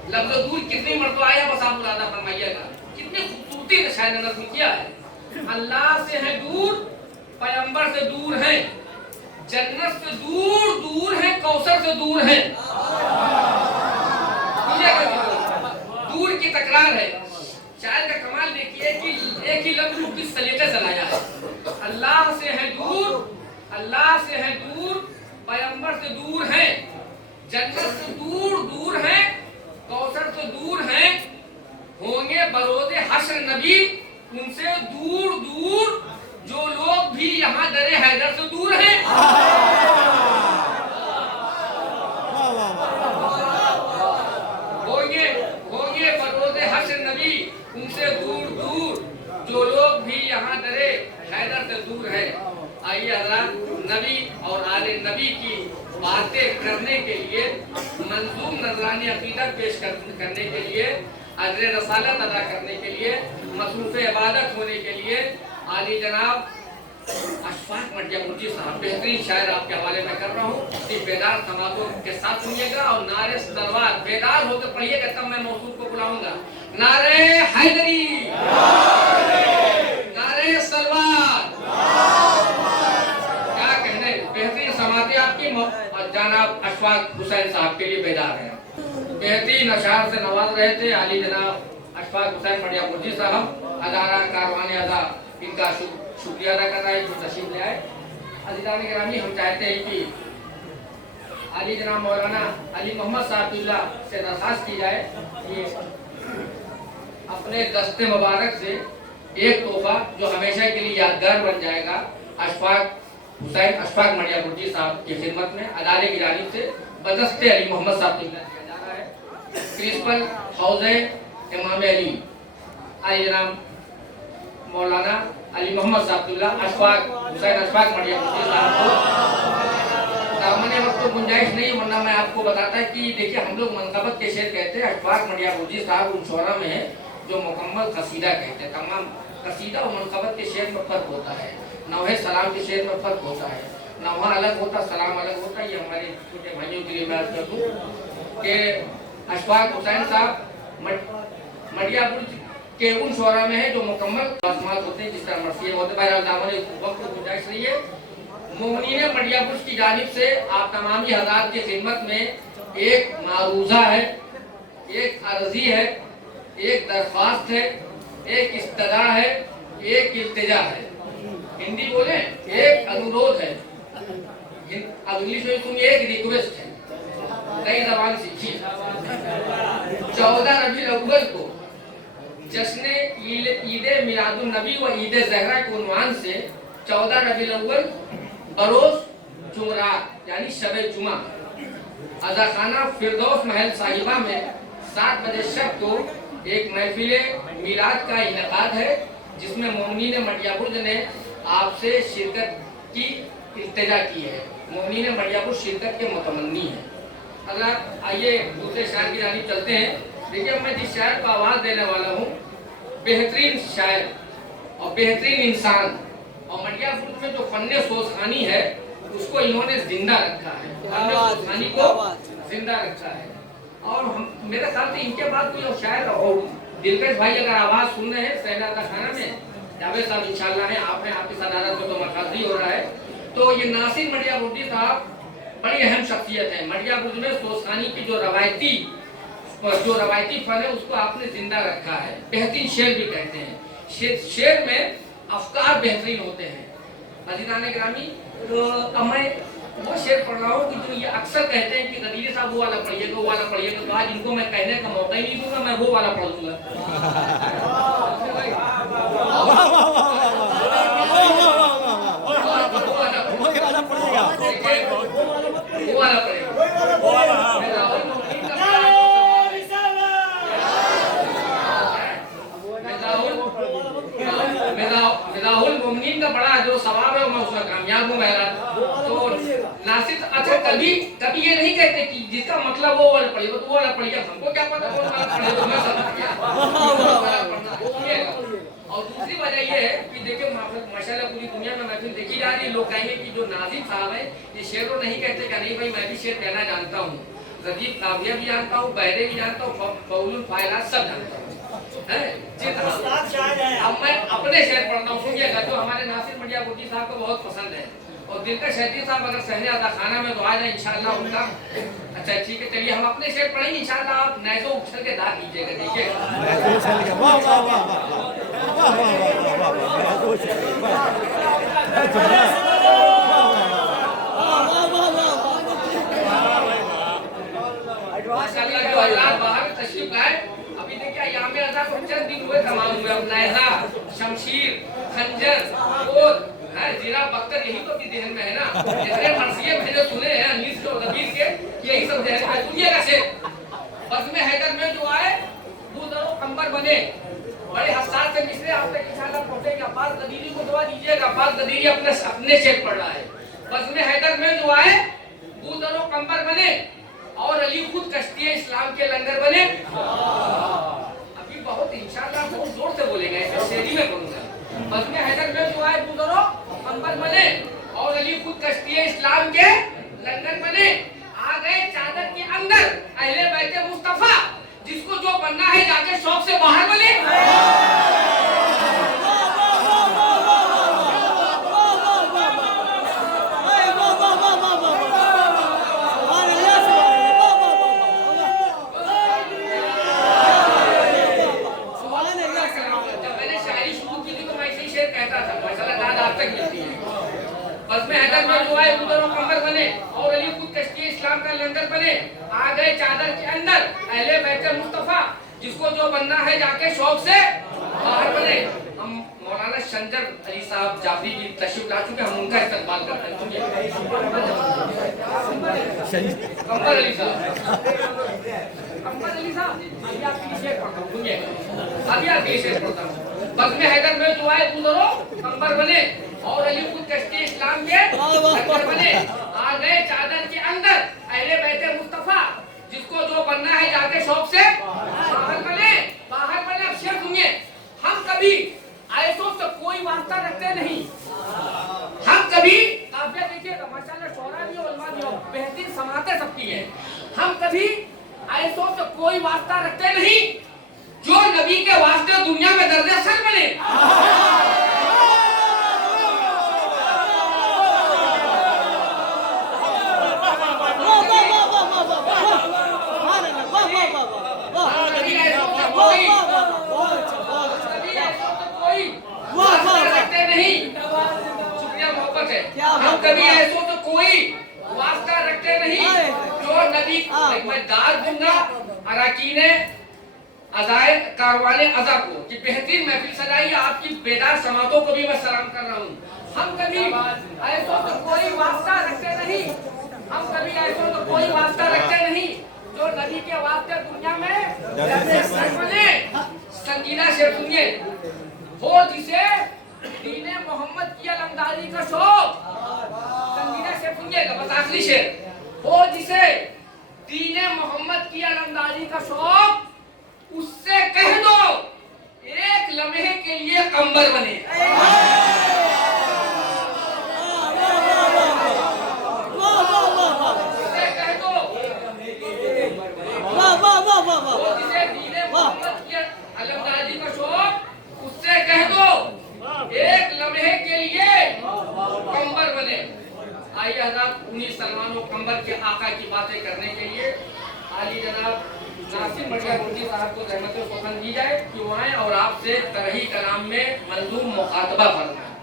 लफ्ज दूर कितनी मरतबा आया, बस आप मुलाजा फरमाइएगा। कितनी खूबसूरती से शायर ने नज़्म किया है। अल्लाह से है दूर, पैगंबर से दूर है, जन्नत से दूर दूर है, कौसर से दूर है। दूर की तकरार है। शायर का कमाल देखिए कि एक ही लफ्ज को किस सलीके से लाया है। अल्लाह से है दूर, अल्लाह से है दूर, पैगंबर से दूर हैं, जन्नत से दूर दूर हैं, कौसर से दूर हैं, होंगे बरोज़े हश्र नबी, उनसे दूर दूर जो लोग भी यहाँ दरे हैदर से दूर हैं। होंगे बरोज़े हश्र नबी, उनसे दूर दूर जो लोग भी यहाँ दरे हैदर से दूर है। आइए हज़रात, नबी और आले नबी की बातें करने के लिए, मंजूम नजरानी अकीदत पेश करने के लिए, अजर रसालत अदा करने के लिए, मसरूफ़ इबादत होने के लिए आली जनाब अशफाक मटियापुरजी साहब, बेहतरीन शायर आपके हवाले में कर रहा हूँ। बेदार समातों के साथ सुनिएगा और नारे तलवार बेदार होकर पढ़िएगा, तब मैं मौसूफ को बुलाऊंगा। नारे हैदरी, नारे तलवार, क्या कहने, बेहतरीन समाते आपकी जनाब अशफाक हुसैन साहब के लिए बेदार है। बेहतरीन अशार से नवाज रहे थे आली जनाब अशफाक हुसैन मटियापुरजी साहब। अदारा कारवान अदा इनका शुक्रिया अदा कर रहा है जो तशरीफ ले आए। अज़ीज़ान गिरामी, हम चाहते हैं कि आली जनाब मौलाना अली मोहम्मद साहब से दरख्वास्त की जाए कि अपने दस्ते मुबारक से एक तोहफा जो हमेशा के लिए यादगार बन जाएगा, अशफाक हुसैन अशफाक मटियापुरजी साहब की खिदमत में अदारे की जानिब से बदस्ते अली मोहम्मद साहब दिया जा रहा है। प्रिंसिपल हौज़े इमाम अली आली जनाब मौलाना अली मोहम्मद साहब अशफाक हुसैन अशफाक मटियापुरजी साहब को सामान्य वक्त तो गुंजाइश नहीं, वरना मैं आपको बताता कि देखिए, हम लोग मनक़बत के शेर कहते हैं। अशफाक मटियापुरजी साहब उन शोरा में है जो मुकम्मल कसीदा कहते हैं। तमाम कसीदा और मनक़बत के शेर में फ़र्क होता है, नौहे सलाम के शेर में फ़र्क होता है, नौहा अलग होता, सलाम अलग होता है। ये हमारे छोटे भाइयों के लिए मैं अर्ज़ कर दूँ कि अशफाक हुसैन साहब मटियापुर के उन शोरा में है जो मुकम्मल बासमात होते हैं, जिस तरह मरसिए होते। बहरहाल दामन वक्त को गुंजाइश रही है। मोमिनीन मटियापुर की जानिब से आप तमामी हज़रात की खिदमत में एक मारूज़ा है, एक अर्जी है, एक दरख्वास्त है, एक इस्तदा है, एक इल्तिजा है। हिंदी बोले, एक अनुरोध है, इंग्लिश में सुनिए, एक रिक्वेस्ट है। नई ज़बान सीखी। 14 रबीउल अव्वल को जश्न ईद मिलादुन नबी व ईद ज़हरा के उन्वान से 14 रबीउल अव्वल बरोज़ जुमरात यानी शब जुमा अज़ाखाना फिरदौस महल साहिबा में 7 बजे शब को एक महफिल मिलाद का इनेकाद है, जिसमें मोमिनीन मटियापुर ने आपसे शिरकत की इल्तिजा की है। मोमिनीन मटियापुर शिरकत के मुतमन्नी है। अल्लाह, आइए दूसरे शायर की जानिब चलते हैं। देखिए, मैं जिस शायर को आवाज़ देने वाला हूँ, बेहतरीन शायर और बेहतरीन इंसान, और मटियापुर में जो फन्ने सोज़खानी है उसको इन्होंने जिंदा रखा है, फन्ने सोज़खानी को जिंदा रखा है। और हम, मेरे ख्याल से इनके बाद कोई शायर और दिलकश भाई अगर आवाज़ सुन रहे हैं सहना का खाना में, जावेद साहब इंशाल्लाह है, आपने आपकी सदारत को तो मकासदी हो रहा है। तो ये नासिर मटियापुरजी साहब बड़ी अहम शख्सियत है। मटियापुर में सोज़खानी की जो रवायती फन है उसको आपने जिंदा रखा है। बेहतरीन शेर भी कहते हैं, शेर में अफकार बेहतरीन होते हैं। अज़ीज़ान गिरामी, अब मैं वो शेर पढ़ रहा हूँ कि जो ये अक्सर कहते हैं कि गदीर साहब वो वाला पढ़िएगा, वो वाला पढ़िएगा, तो आज इनको मैं कहने का मौका ही नहीं दूंगा, मैं वो वाला पढ़ दूंगा। वो वाला पढ़ेगा। मिज़ाहुल मोमिनीन का बड़ा जो सवाब है मैं उसमें कामयाब हूँ। तो नासिर, अच्छा, कभी ये नहीं कहते कि जिसका मतलब वो वाला पढ़िए, तो वो वाला पढ़िए, हमको क्या पता वो वाला पढ़िए, तो मैं समझ गया। और दूसरी वजह ये है कि देखिए, माशाल्लाह पूरी दुनिया में महफिल देखी जा रही है। लोग कहेंगे कि जो नाज़िम साहब है ये शेर नहीं कहते, क्या नहीं भाई, मैं भी शेर कहना जानता हूँ, रजीब काव्या भी जानता हूँ, बहरे भी जानता हूँ, फौलुल फाइलात सब जानता हूँ। अब मैं अपने शेर पढ़ता हूँ, सुनिएगा, जो हमारे नासिर मटियापुरजी साहब को बहुत पसंद है। और दिलकश शैती साहब अगर सहने अदा खाना में तो आ जाए इंशाल्लाह उनका। अच्छा ठीक है, चलिए हम अपने शेर पढ़ेंगे इंशाल्लाह, आप नैज़ो उछल के दाग लीजिएगा, देखिएगा। तमाम हुए, अब नेज़ा, शमशीर, खंजर, गोद, जीरा, बख्तर, यही तो अपनी देहन में है ना। इतने मर्सिये मैंने सुने हैं अनीस और नबील के, यही सब देहन में। सुनिएगा शेर, बज़्म हैदर में जो आए वो दरो कंबर बने। बड़े हसास से मिसरे आप तक इंशाअल्लाह पहुंचेंगे। अब्बास गदीरी को दुआ दीजिएगा, अब्बास गदीरी अपने शेर पढ़ रहा है। बज़्म हैदर में जो आए वो दरो कंबर बने और अली खुद कश्ती इस्लाम के लंगर बने। अभी बहुत इंशाअल्लाह बहुत जोर से बोलेंगे, ऐसे शेरी में बोलूंगा। बज़्म हैदर में जो आए वो दरो कंबर बने और अली खुद कश्ती इस्लाम के लंगर बने। आ गए चादर के अंदर अहले बैते मुस्तफा, जिसको जो बनना है जाके शौक से बाहर बने। जब मैंने शायरी शुरू की थी तो मैं ऐसे ही शेर कहता था, माशाल्लाह दाद आज तक मिलती है। बज़्म हैदर में जो आए उधर कंबर बने और अली खुद कश्ती इस्लाम का लंगर बने। आ गए चादर के अंदर अहले बैत मुस्तफा, जिसको जो बनना है जाके शौक से बाहर बने। हम मौलाना शंजर अली साहब जाफरी भी तशरीफ ला चुके हैं, हम उनका इस्तेमाल करते हैं। कंबर अली साहब, कंबर अली साहब, अभी आपके शेर पढ़ता हूँ, सुनिए, अभी आपके शेर पढ़ता हूँ। बज़्म हैदर में जो आए उधर कंबर बने और अली खुद कश्ती इस्लाम के लंगर बने। आ गए चादर के अंदर अहले बैत मुस्तफा, जिसको जो बनना है जाके शौक से बाहर बने। बाहर बने। अब शेर सुनिए, हम कभी आयतों से कोई वास्ता रखते नहीं। हम कभी काफिया देखिएगा, माशाल्लाह शौरा भी और उलमा भी हो, बेहतरीन समाते सबकी है। हम कभी आयतों से कोई वास्ता रखते नहीं, जो नबी के वास्ते दुनिया में दर्ज असल बने। हम कभी ऐसो तो कोई वास्ता रखते नहीं, जो नबी मैं दाद दूंगा अराकीने अज़ाए कारवाने अज़ा को कि बेहतरीन महफिल सजाई, आपकी बेदार समातों को भी मैं सलाम कर रहा हूँ। हम कभी ऐसो तो कोई वास्ता रखते नहीं, हम कभी ऐसो तो कोई वास्ता रखते नहीं, जो नबी के वास्ते दुनिया में बने। संगीना शेर सुनिए, हो जिसे दीने मोहम्मद की अलमदारी का शौक। संगीना शेर सुनिएगा, बस आखिरी शेर। हो जिसे दीने मोहम्मद की अलमदारी का शौक, उससे कह दो एक लम्हे के लिए कंबर बने। उससे कह दो, हो जिसे दीने मोहम्मद की अलमदारी का शौक, उससे कह दो एक लम्हे के लिए कंबर बने। आइए हज़रत उन्हीं सलमान व कंबर के आका की बातें करने के लिए आली जनाब नासिर मटिया मुर्दी साहब को रहमत फरमान दी जाए कि वो आए और आपसे तरही कलाम में मंजूम मुखातबा फरमाएं।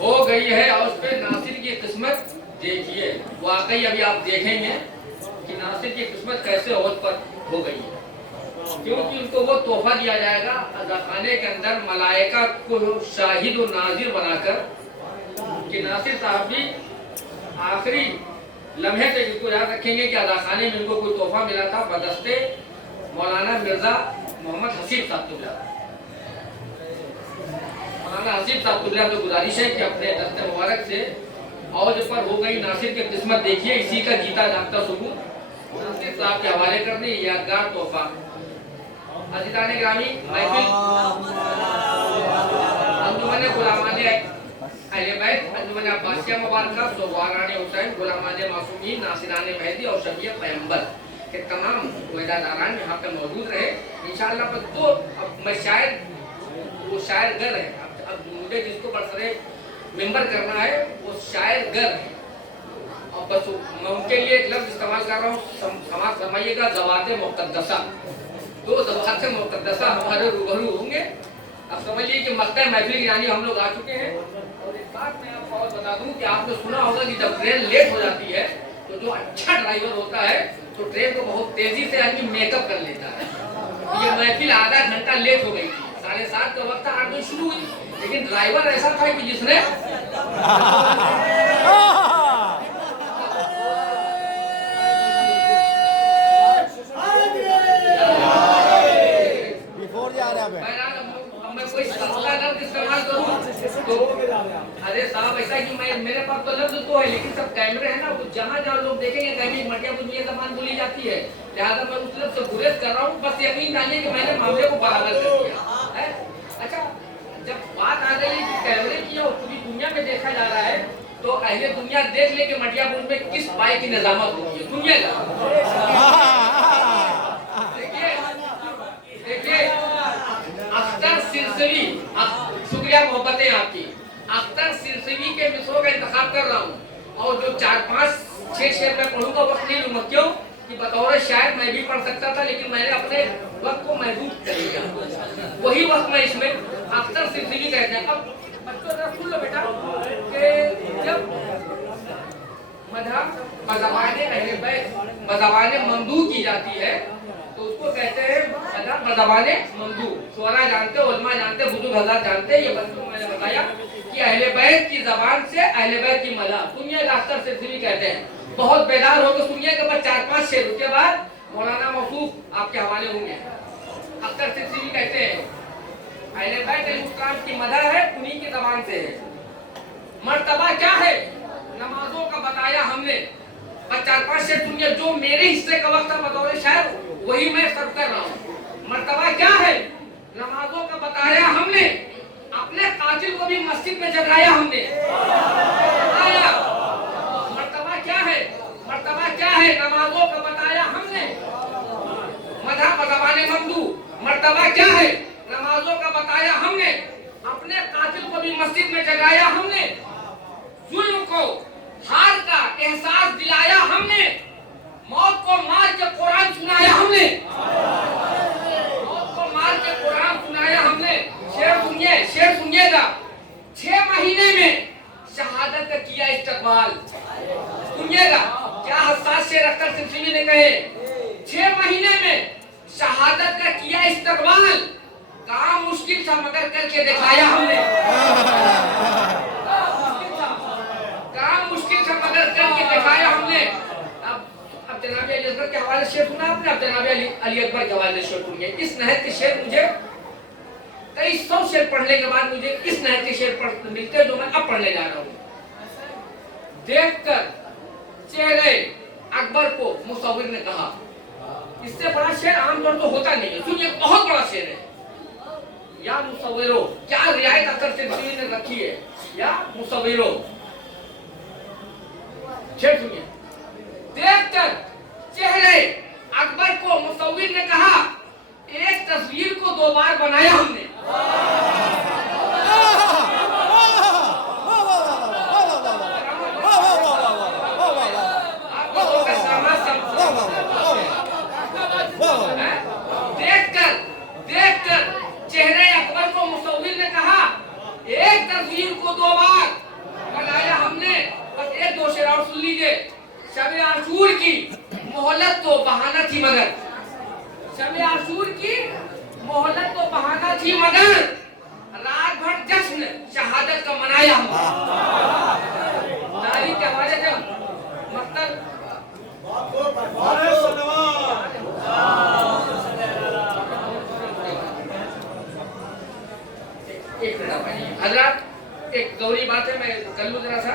हो गई है और उस पर नासिर की किस्मत देखिए, वाकई अभी आप देखेंगे कि नासिर की किस्मत कैसे औज पर हो गई है, क्योंकि उनको वो तोहफा दिया जाएगा अज़ाखाने के अंदर मलाइका को शाहिद और नाजिर बनाकर कि नासिर साहब भी आखिरी लम्हे तक इसको याद रखेंगे कि अज़ाखाने में इनको कोई तोहफा मिला था बदस्ते मौलाना मिर्जा मोहम्मद हसीब साहब। मौलाना हसीब साहब तो गुजारिश है कि अपने दस्ते मुबारक से औज पर हो गई नासिर की किस्मत देखिए, इसी का जीता जागता सबूत नासिर साहब के हवाले कर दी यादगार तोहफा। अज़ीज़ान ग्रामी महफिल अंजुमन गुलामाने अहले बैत अंजुमन अब्बासिया मुबारका सोहरान हुसैन गुलामाने मासूमीन नासिराने मेहदी और शफीए पैगंबर के तमाम वज़ादारान यहाँ पे मौजूद रहे इंशाअल्लाह। पर तो अब मैं शायर वो शायर गर है, अब मुझे जिसको बरसरे मेंबर करना है वो शायर गर है, और बस मैं उनके लिए एक लफ्ज़ इस्तेमाल कर रहा हूँ, समाज फरमाइएगा ज़वाते मुक़द्दसा। दो ज़वाते मुक़द्दसा हमारे रूबरू होंगे। अब समझिए कि मक्का महफिल यानी हम लोग आ चुके हैं। और एक बात मैं आपको और बता दूं कि आपने सुना होगा कि जब ट्रेन लेट हो जाती है तो जो अच्छा ड्राइवर होता है तो ट्रेन को बहुत तेजी से आदमी मेकअप कर लेता है। ये महफिल आधा घंटा लेट हो गई थी, 7:30 का वक्त था, 8 बजे शुरू हुई, लेकिन ड्राइवर ऐसा था कि जिसने मैं कोई सस्ता लफ्ज इस्तेमाल करूं तो अरे साहब ऐसा है कि मेरे पास तो लफ्ज तो है, लेकिन सब कैमरे हैं ना, वो जहाँ जहाँ लोग देखेंगे कहेंगे मटियाबुर में ये जबान बोली जाती है, लिहाजा मैं उस लफ्ज से गुरेज कर रहा हूँ। बस यकीन जानिए कि मैंने मामले को बराबर कर दिया है। अच्छा, जब बात आ गई कि कैमरे की और पूरी दुनिया में देखा जा रहा है, तो अहले दुनिया देख ले कि मटियाबुर में किस पाए की निजामत होती है दुनिया का। देखिए अख्तर सिरसवी, शुक्रिया मोहब्बतें आपकी, अख्तर सिरसवी के मिसरों का इंतखाब कर रहा हूँ और जो 4-5-6 शेर में पढ़ूंगा वक्त नहीं लूंगा, क्यों कि बतौर शायद मैं भी पढ़ सकता था, लेकिन मैंने अपने वक्त को महदूद कर लिया, वही वक्त मैं इसमें अख्तर सिरसवी कहते हैं। अब बच्चों जरा सुन लो बेटा कि जब मज़बाने ममदू की जाती है तो उसको कहते हैं मज़बाने ममदू। शोरा जानते, उलमा जानते, बुजुर्ग हज़रात जानते, ये बच्चों को मैंने बताया कि अहले बैत की जबान से अहले बैत की मज़ा सुनिएगा, अख्तर सिरसवी कहते हैं। बहुत बेदार होकर सुनिएगा, बस 4-5 शेर, उसके बाद मौलाना मौसूफ आपके हवाले होंगे। अख्तर सिरसवी कहते हैं अहले बैत अलैहिस्सलाम की मज़ा है, उन्हीं की जबान से है। मर्तबा क्या है नमाजों का बताया हमने, बस 4-5 शेर सुनिए, जो मेरे हिस्से का वक्त था बतौर शायर वही मैं सर्व कर रहा हूँ। मर्तबा क्या है नमाजों का बताया हमने, अपने कातिल को भी मस्जिद में जगाया हमने। मर्तबा क्या है, मर्तबा क्या है नमाजों का बताया हमने, मज़हब ज़बाने ममदू। मर्तबा क्या है नमाजों का बताया हमने, अपने कातिल को भी मस्जिद में जगाया हमने। जुल्म को हार का एहसास दिलाया हमने, मौत को मार के कुरान सुनाया हमने, मौत को मार के कुरान सुनाया हमने। शेर सुनिए, शेर सुनिएगा। 6 महीने में शहादत का किया इस्तकबाल, सुनिएगा क्या हसास शेर अख्तर सिरसवी ने कहे। 6 महीने में शहादत का किया इस्तकबाल, काम मुश्किल था मगर करके दिखाया हमने, काम मुश्किल था मगर करके दिखाया हमने। अब जनाब अली असगर के हवाले शेर सुना आपने, अब जनाब अली अकबर के हवाले शेर सुनिए। इस नहर के शेर मुझे कई 100 शेर पढ़ने के बाद मुझे इस नहर के शेर मिलते हैं जो मैं अब पढ़ने जा रहा हूँ। देखकर चेहरे अकबर को मुसव्विर ने कहा, इससे बड़ा शेर आमतौर तो होता नहीं है, सुनिए बहुत बड़ा शेर है। या मुसव्विरो, क्या रियायत अख्तर सिरसवी ने रखी है, या मुसव्विरो। शेर सुनिए। देखकर चेहरे अकबर को मुसव्विर ने कहा, एक तस्वीर को 2 बार बनाया हमने। देखकर चेहरे अकबर को मुसव्विर ने कहा, एक तस्वीर को 2 बार बनाया हमने। बस 1-2 शेर और सुन लीजिए। शब आशूर की मोहलत तो बहाना थी मगर, शब आशूर की मोहलत तो बहाना थी मगर, रात भर जश्न शहादत का मनाया हम। तारीख के हवाले से मकतल हजरत, एक गौरी बात है, मैं कर लूं जरा सा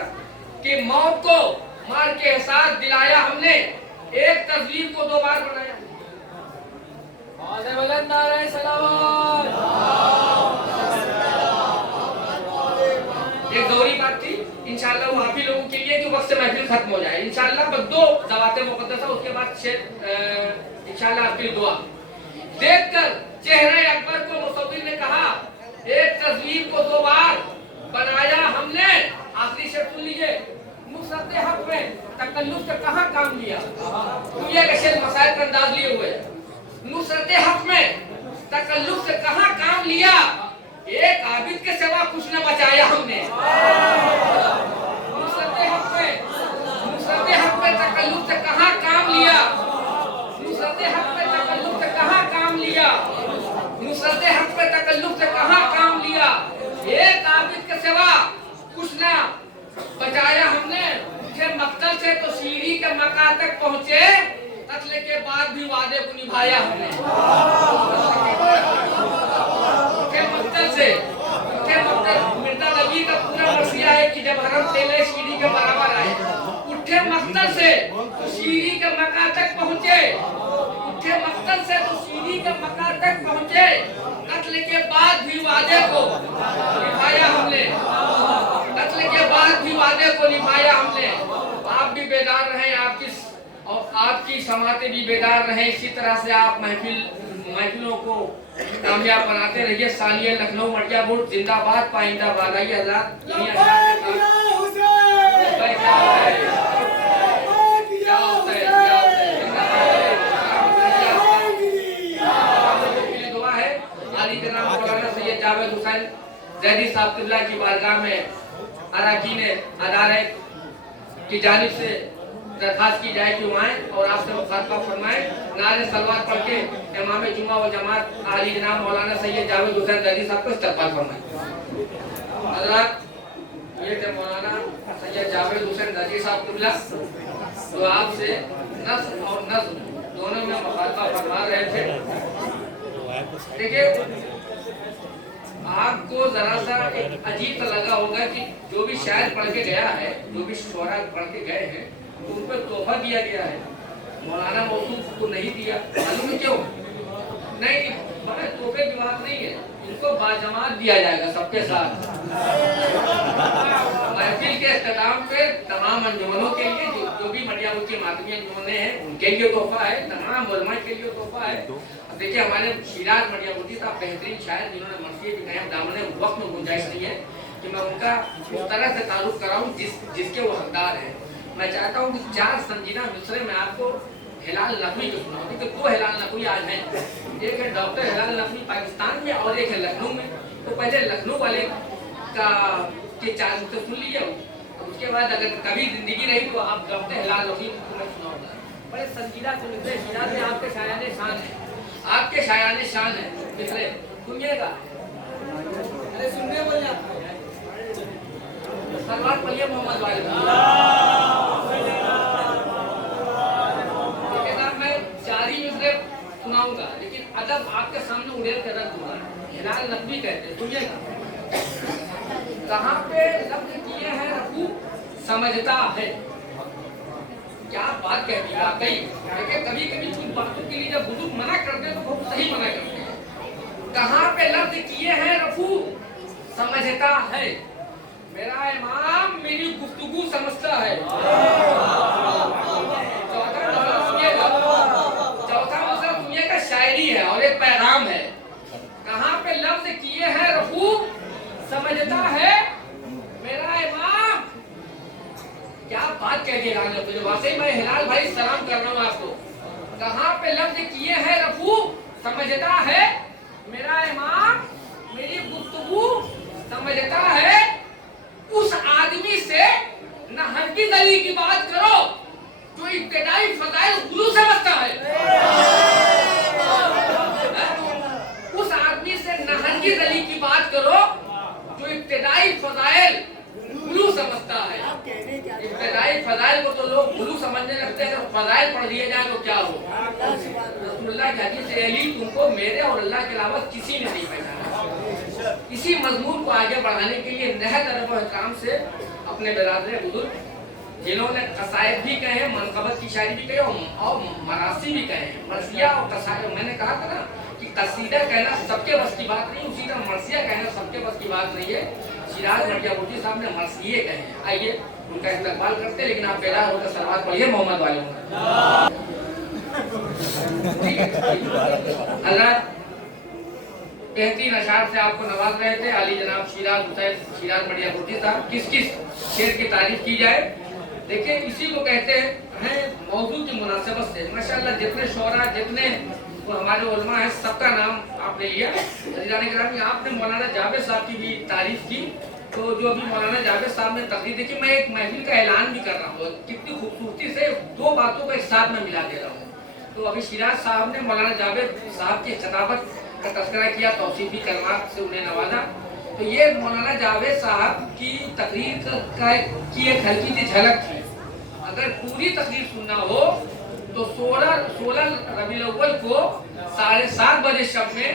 कि मौत को मार के एहसास दिलाया हमने, एक तस्वीर को 2 बार बनाया। एक गौरी बात थी, इंशाल्लाह वो आप ही लोगों के लिए कि वक्त से महफिल खत्म हो जाए इंशाल्लाह। बस 2 ज़वाते मुक़द्दसा, उसके बाद शेर इंशाल्लाह आपकी दुआ। देखकर चेहरे अकबर को मुसव्विर ने कहा, एक तस्वीर को 2 बार बनाया हमने। आखिरी शेर सुन लीजिए। नुसरत हक में तकल्लुफ से कहाँ काम लिया, दुनिया के शेर मसाइल का अंदाज लिए हुए। नुसरत हक में तकल्लुफ से कहाँ काम लिया, एक आबिद के सिवा कुछ न बचाया हमने। नुसरत हक में तकल्लुफ से कहाँ काम लिया, नुसरत हक में तकल्लुफ से कहाँ काम लिया, नुसरत हक में तकल्लुफ से मकाम तक पहुंचे, कत्ल के बाद भी वादे को निभाया हमने। मिर्जा नबी का पूरा वसीया है कि जब हरम तेले सीढ़ी के बराबर आए, उठे मख्तर से तो सीढ़ी के मकाम तक पहुंचे, उठे मख्तर से तो सीढ़ी के मकाम तक पहुंचे, कत्ल के बाद भी वादे को निभाया हमने, कत्ल के बाद भी वादे को निभाया हमने। आप भी बेदार रहें, आपकी समातें भी बेदार रहें, इसी तरह से आप महफिलों को कामयाब बनाते रहिए। सालिया लखनऊ मटिया बुर्ज जिंदाबाद, पाइंदाबाद। आइए हज़रात, दुआ है आली जनाब मौलाना सैयद जावेद हुसैन ज़ैदी साहब क़िबला की बारगाह में अरकान अदारे की जानिब से दरखास्त की जाए कि आए और आपसे मुखातबा फरमाएं। नारे सलवात पढ़ के इमाम जुमा व जमात आली जनाब मौलाना सैयद जावेद हुसैन ज़ैदी साहब को इस्तकबाल फरमाएं। हज़रात, ये थे मौलाना सैयद जावेद हुसैन ज़ैदी साहब क़िबला, तो आपसे नस्ल और नज़्म दोनों में मुखातबा फरमा रहे थे। देखिए, आपको जरा सा एक अजीब सा लगा होगा कि जो भी शायर पढ़ के गया है, जो भी शोरा पढ़ के गए हैं, तो उन पर तोहफा दिया गया है, मौलाना मौसूफ को नहीं दिया। मालूम है क्यों? नहीं, बड़े तोहफे की बात नहीं है, इनको बाजमात दिया जाएगा सबके साथ। महफिल के इख्तिताम पे तमाम अंजुमनों के लिए, जो भी मटियाबुर की मातमी अंजुमनें हैं, उनके लिए तोहफा है, तमाम उलमा के लिए तोहफा है। देखिए, हमारे शिराज मटियाबुर साहब बेहतरीन शायर, जिन्होंने मर्सिये भी कहे, दामने वक्त में गुंजाइश नहीं है कि मैं उनका उस तरह से तारुफ कराऊं जिसके वो हकदार है। मैं चाहता हूँ कि 4 संजीदा मिसरे में आपको हिलाल नकवी को सुनाऊं, क्योंकि 2 हिलाल नकवी आज हैं, एक है डॉक्टर हिलाल नकवी पाकिस्तान में और एक है लखनऊ में। तो पहले लखनऊ वाले के 4 नुक्ते सुन लीजिए, उसके बाद अगर कभी जिंदगी रही तो आप डॉक्टर हिलाल नकवी को मैं सुनाऊंगा। बड़े संजीदा से मिसरे शिराज में आपके शायाने शान है, आपके शायाने शान है मिसरे, सुनिएगा। अरे सुनने बोलिए, सलवात पढ़िए मोहम्मद वाले। मैं 4 ही मिसरे सुनाऊंगा, लेकिन अदब आपके सामने उड़ेल कर रख दूंगा। हिलाल नकवी कहते हैं, सुनिएगा। कहाँ पे लफ्ज किए हैं रफू समझता है, क्या बात कहती है वाकई। देखिए, कभी कभी कुछ बातों के लिए जब बुजुर्ग मना करते हैं तो बहुत सही मना करते हैं। कहाँ पे लफ्ज किए हैं रफू समझता है, मेरा इमाम मेरी गुफ्तगू समझता है। चौथा मसला सुनिएगा, शायरी है और एक पैगाम है। कहाँ पे लफ्ज किए हैं रफू समझता है, मेरा इमाम, क्या बात कह दी। वाकई मैं हिलाल भाई सलाम कर रहा हूँ आपको। कहाँ पे लफ्ज किए हैं रफू समझता है, मेरा इमाम मेरी गुफ्तगू समझता है। उस आदमी से न हरगिज़ अली की बात करो जो इब्तिदाई फज़ाइल गुलू समझता है। उस आदमी से न हरगिज़ अली की बात करो जो इब्तिदाई फज़ाइल गुलू समझता है। इब्तिदाई फज़ाइल को तो लोग गुलू समझने लगते हैं, अगर फज़ाइल पढ़ दिए जाए तो क्या हो। रसूलुल्लाह की हदीस से अली तुमको मेरे और अल्लाह के अलावा किसी ने नहीं पहचाना। इसी मजमून को आगे बढ़ाने के लिए नहत अदब व इहतराम से अपने बिरादर बुजुर्ग, जिन्होंने कसायद भी कहे हैं, मनक़बत की शायरी भी कहे और मरासी भी कहे हैं। मरसिया और कसायद, मैंने कहा था ना कि कसीदा कहना सबके बस की बात नहीं, उसी तरह मरसिया कहना सबके बस की बात नहीं है। शिराज मटियाबुर साहब ने मरसिये कहे हैं। आइए उनका इस्तकबाल करते हैं, लेकिन आप बेदार होकर सलवात पढ़िए मोहम्मद वाले होंगे। हज़रत बेहतरीन अशार से आपको नवाज रहे थे अली जनाब शिराज हुसैन शिराज मटियाबुर साहब। किस किस शेर की तारीफ की जाए। देखिए, इसी को कहते हैं मौजू की मुनासिबत से माशाअल्लाह जितने शोरा, जितने वो हमारे उलमा हैं, सबका नाम आपने लिया। आपने मौलाना जावेद साहब की भी तारीफ की, तो जो अभी मौलाना जावेद साहब ने तकरीर देखी, मैं एक महफिल का ऐलान भी कर रहा हूँ। कितनी खूबसूरती से 2 बातों को एक साथ में मिला दे रहा हूँ। तो अभी शिराज साहब ने मौलाना जावेद साहब की खिताबत का तस्करा किया, तौसीफी कलमात से उन्हें नवाजा। तो ये मौलाना जावेद साहब की तकरीर की एक हल्की सी झलक थी। अगर पूरी तकरीर सुनना हो तो 16 रबीउल अव्वल को 7:30 बजे शब में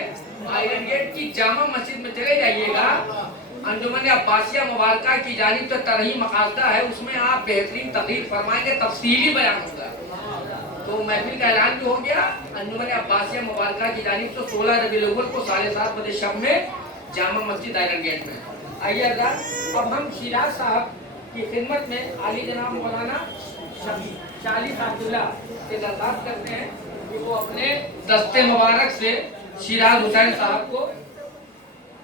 आयरन गेट की जामा मस्जिद में चले जाइएगा। अंजुमन अब्बासिया मुबारका की जानिब से तरही मकासदा है, उसमें आप बेहतरीन तकरीर फरमाएंगे, तफसीली बयान होगा। तो महफिल का ऐलान भी हो गया। अंजुमन अब्बासिया मुबारका की जानिब से 16 रबीउल अव्वल को 7:30 बजे शब में जामा मस्जिद आयरन गेट में। आइए अब हम शिराज साहब की खिदमत में आली जनाब मौलाना शाली अब्दुल्ला से दरख्वास्त करते हैं कि वो अपने दस्ते मुबारक से शिराज हुसैन साहब को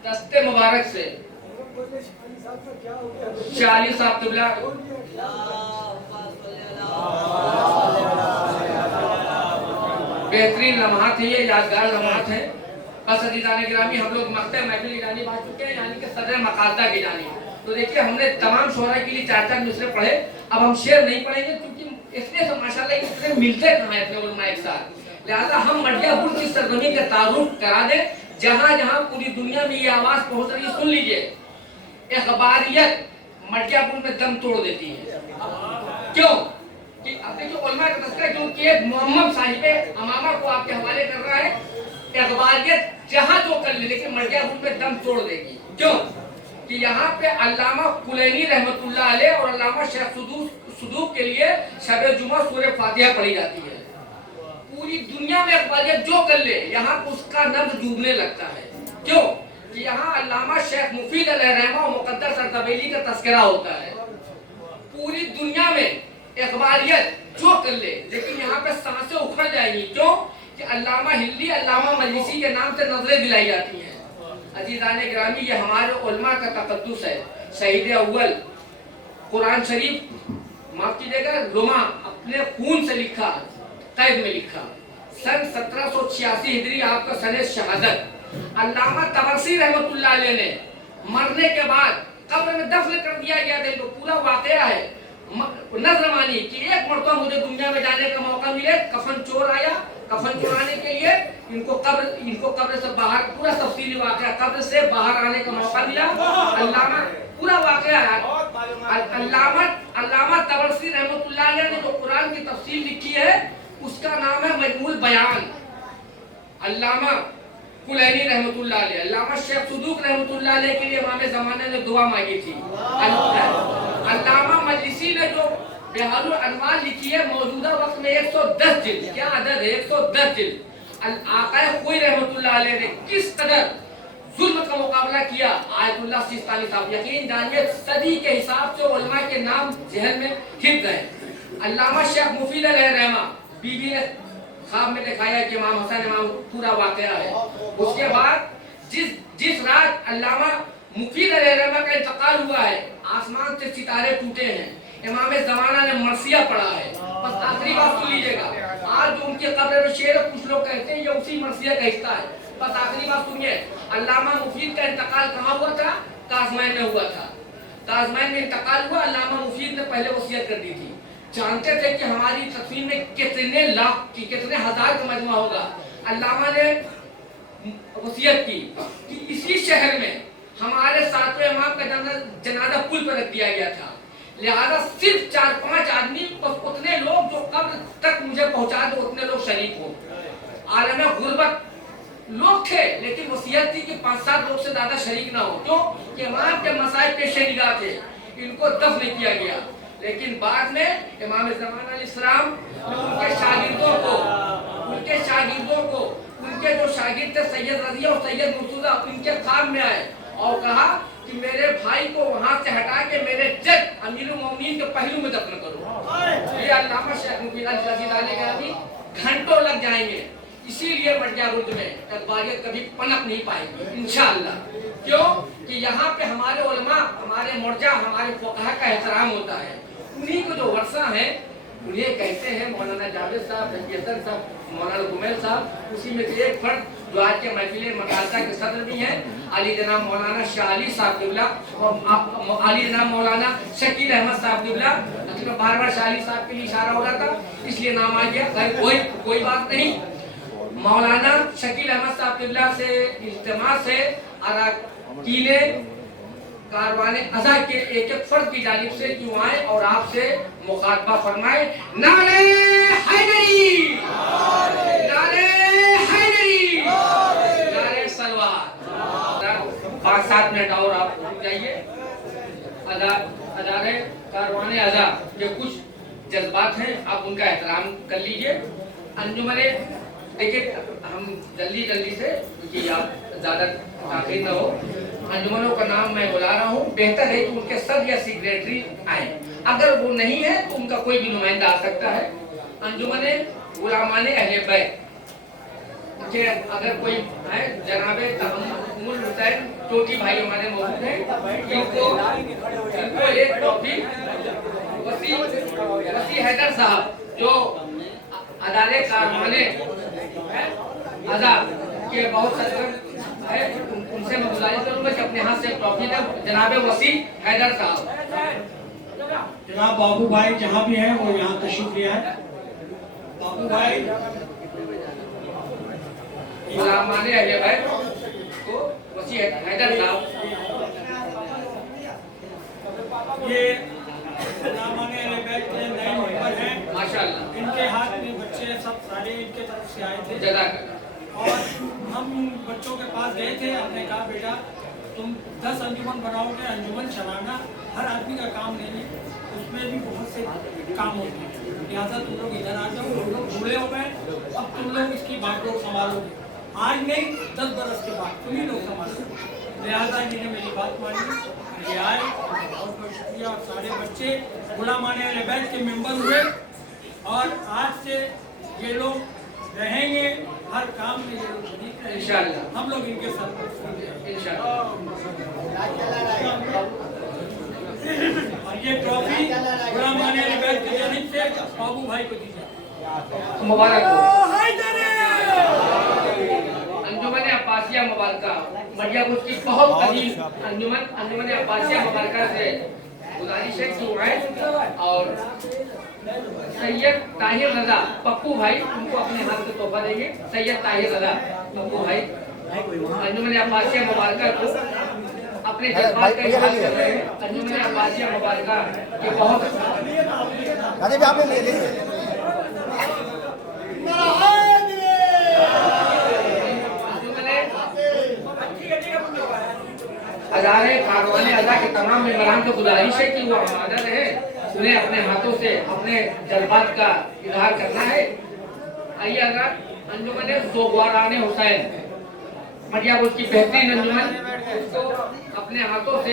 दस्ते मुबारक से शाली अब्दुल्ला बेहतरीन लम्हात है, ये यादगार लम्हात है। बस अजीज़ान गिरामी, हम लोग मकते महफिल की जानिब आ चुके हैं, यानी कि सदर मकासदा की जानिब। तो देखिए हमने तमाम शोरा के लिए 4-4 मिसरे पढ़े, अब हम शेर नहीं पढ़ेंगे क्योंकि इसलिए तो माशाल्लाह मिसरे मिलते कहाँ हैं इतने उलमा एक साथ। लिहाजा हम मटियापुर की सरजमी का तारुफ करा दें, जहाँ जहाँ पूरी दुनिया में ये आवाज पहुंच रही है, सुन लीजिए। अखबारियत मटियापुर में दम तोड़ देती है। क्यों कि अब देखिए उलमा का तस्करा, क्योंकि एक मोहम्मद साहिब अमामा को आपके हवाले कर रहा है। अखबारियत जहाँ जो कर ले, लेकिन मटियापुर में दम तोड़ देगी। क्यों कि यहाँ पे अल्लामा कुलैनी रहमतुल्लाह अलैह और अल्लामा शेख सुदूक के लिए शब जुमा सूरह फातिहा पढ़ी जाती है। पूरी दुनिया में अखबारियत जो कर ले, यहाँ उसका नब्ज डूबने लगता है। क्यों कि यहाँ अल्लामा शेख मुफीद अलैहिर्रहमा और मुक़द्दस सरतबेली का तस्करा होता है। पूरी दुनिया में अखबारियत जो कर ले, लेकिन यहाँ पे सांसें उखड़ जाएंगी। क्यों कि अल्लामा हिल्ली, अल्लामा मजलिसी के नाम से नजरें दिलाई जाती हैं। अजीज़ान गिरामी, ये हमारे उलमा का तकद्दुस है। शहीद अव्वल कुरान शरीफ माफ कीजिएगा लुमा अपने खून से लिखा, कैद में लिखा। सन 1786 हिजरी आपका सन शहादत। अल्लामा तबरसी रहमतुल्लाह अलैह ने मरने के बाद कब्र में दफन कर दिया गया था। तो पूरा वाकया है। नजर मानी कि एक मरतबा मुझे दुनिया में जाने का मौका मिले, कफन चोर आया, कफन चुराने के लिए इनको कब्र से बाहर, पूरा तफसीली वाकया, कब्र से बाहर आने का मौका मिला। अल्लामा पूरा वाकया है। अल्लामा तबरसी रहमतुल्लाह अलैह ने जो कुरान की तफसील लिखी है उसका नाम है मजमूल बयान। अल्लामा कुलैनी रहमतुल्लाह अलैह, अल्लामा शेख सुदूक रहमतुल्लाह अलैह के लिए इमाम ज़माने ने दुआ मांगी थी। अल्लामा मजलिसी ने जो बेहालुल अनवार लिखी है, मौजूदा वक्त में 110 जिल्द, क्या अदद है 110 जिल्द। आकाए कोई रहमतुल्लाह अलैह ने किस कदर जुल्म का मुकाबला किया। आयतुल्लाह सिस्तानी साहब, यकीन जानिए सदी के हिसाब से उलमा के नाम जहन में हिफ्ज़ है। अल्लामा शेख मुफीद अलैहिर्रहमा, बीबी ने ख्वाब में दिखाया कि इमाम हसन इमाम, पूरा वाकया है। उसके बाद जिस रात अल्लामा मुफीद अलैहिर्रहमा का इंतकाल हुआ है, आसमान से सितारे टूटे हैं, इमाम ज़माना ने मरसिया पढ़ा है। बस आखिरी बात सुन लीजिएगा। आज जो उनके कब्र में शेर, कुछ लोग कहते हैं ये उसी मरसिया का हिस्सा है। बस आखिरी बात सुनिए। अल्लामा मुफीद का इंतकाल कहाँ हुआ था? ताजमहल में हुआ था। ताजमहल में इंतकाल हुआ। अल्लामा मुफीद ने पहले वसीयत कर दी थी। जानते थे कि हमारी तस्वीर में कितने लाख की, कितने हजार का मजमा होगा। अल्लामा ने वसीयत की कि इसी शहर में हमारे सातवें इमाम का जनाजा पुल पर रख दिया गया था। लिहाजा सिर्फ 4-5 आदमी, उतने लोग जो कब्र तक मुझे पहुंचा दो, उतने लोग शरीक हो। आलम गुर्बत लोग थे, लेकिन वसीयत थी कि 5-7 लोग से ज्यादा शरीक ना हो। क्यों कि इमाम के मसाइब पेशे निगाह थे, इनको दफन किया गया। लेकिन बाद में इमाम ज़माना अलैहिस्सलाम ने उनके शागिर्दों को उनके जो शागिर्द थे सैयद रज़िया और सैयद मुर्तज़ा, उनके ख्वाब में आए और कहा कि मेरे भाई को वहां से हटा के मेरे जद अमीरुल मोमिनीन के पहलू में दफन करो। ये अल्लामा शेख मुफीद अलैहि घंटों लग जाएंगे। इसीलिए मटियाबुर्ज में अखबारियत कभी पनप नहीं पाएगी इंशाअल्लाह। क्यों कि यहाँ पे हमारे उलमा, हमारे मुर्जा, हमारे फुक़हा का एहतराम होता है। उन्हीं को जो वर्षा है उन्हें कहते हैं मौलाना जावेद साहब, रंजीसन साहब, मौलाना गुमैल साहब। उसी में से एक फर्द जो आज के महफिल मकासदा के सदर भी हैं, अली जनाब मौलाना शाह अली साहब क़िबला और अली जनाब मौलाना शकील अहमद साहब क़िबला। असल में बार-बार शाह अली साहब के लिए इशारा हो रहा था, इसलिए नाम आ गया। कोई बात नहीं। मौलाना शकील अहमद साहब क़िबला से इज्तिमा से अरकाने कारवाने अज़ा के एक एक फर्द की जानिब से क्यों आए और आपसे मुखातबा फरमाए। नारे हैदरी, नारे हैदरी, नारे सलवार। 5-7 मिनट और आप रुक जाइए। अदारे कारवाने अज़ा के कुछ जज्बात हैं, आप उनका एहतराम कर लीजिए। अंजुमने देखिए, हम जल्दी से, क्योंकि आप ज़्यादा ताख़ीर न हो, अंजुमनों का नाम मैं बुला रहा हूँ। बेहतर है कि उनके सदर या सेक्रेटरी आए। अगर वो नहीं है तो उनका कोई भी नुमाइंदा आ सकता है। अंजुमने गुलामाने अहले बैत के अगर कोई है, जनाबे तहम्मुल हुसैन टोटी भाई हमारे मौजूद हैं। इनको एक ट्रॉफी वसी हैदर साहब जो अदारे कारवाने अज़ा के बहुत सदर है, उनसे मैं गुजारिश करूंगा कि अपने हाथ से ट्रॉफी दें। जनाबे वसी हैदर साहब। जनाब बाबू भाई जहाँ भी हैं वो यहाँ तशरीफ लिया है। बाबू भाई गुलामाने अहले बैत को वसी हैदर साहब, ये गुलामाने अहले बैत के नए मेंबर हैं माशाअल्लाह। इनके हाथ में बच्चे सब सारे इनके तरफ से आए थे जज़ाकल्लाह। और हम बच्चों के पास गए थे। हमने कहा बेटा तुम 10 अंजुमन बनाओगे, अंजुमन चलाना हर आदमी का काम नहीं है, उसमें भी बहुत से काम होते हैं, लिहाजा तुम लोग इधर आ जाओ। हम लोग बूढ़े हो गए, अब तुम लोग इसकी बागडोर संभालोगे। आज नहीं 10 बरस के बाद तुम ही लोग संभालोगे। लिहाजा इन्होंने मेरी बात मानी, ये आए, बहुत बहुत शुक्रिया। और सारे बच्चे गुलामाने अहले बैत के मेंबर हुए और आज से ये लोग रहेंगे, हर काम में ये लोग शरीक रहेंगे इंशाअल्लाह। हम लोग इनके साथ इंशाअल्लाह। और ये ट्रॉफी गुलामाने अहले बैत की जानिब से बाबू भाई को दी जाए। मुबारक हो। अंजुमन अब्बासिया मुबारका मरिया की बहुत करीब अंजुमन अब्बासिया मुबारका से गुजारिश है कि आए और सैयद ताहिर रजा पप्पू भाई उनको अपने हाथ से तोहफा देंगे। सैयद ताहिर रजा पप्पू भाई अंजुमन अब्बासिया मुबारका को अपने जज्बात का इजहार कर रहे हैं। अंजुमन अब्बासिया मुबारका के बहुत अदारे कारवाने अदा के तमाम मेंबरान को गुजारिश है कि वो आमादा रहे, उन्हें अपने हाथों से अपने जज्बात का इजहार करना है। आइए अगर अंजुमन सोगवाराने हुसैन मटिया की बेहतरीन अंजुमन, उसको अपने हाथों से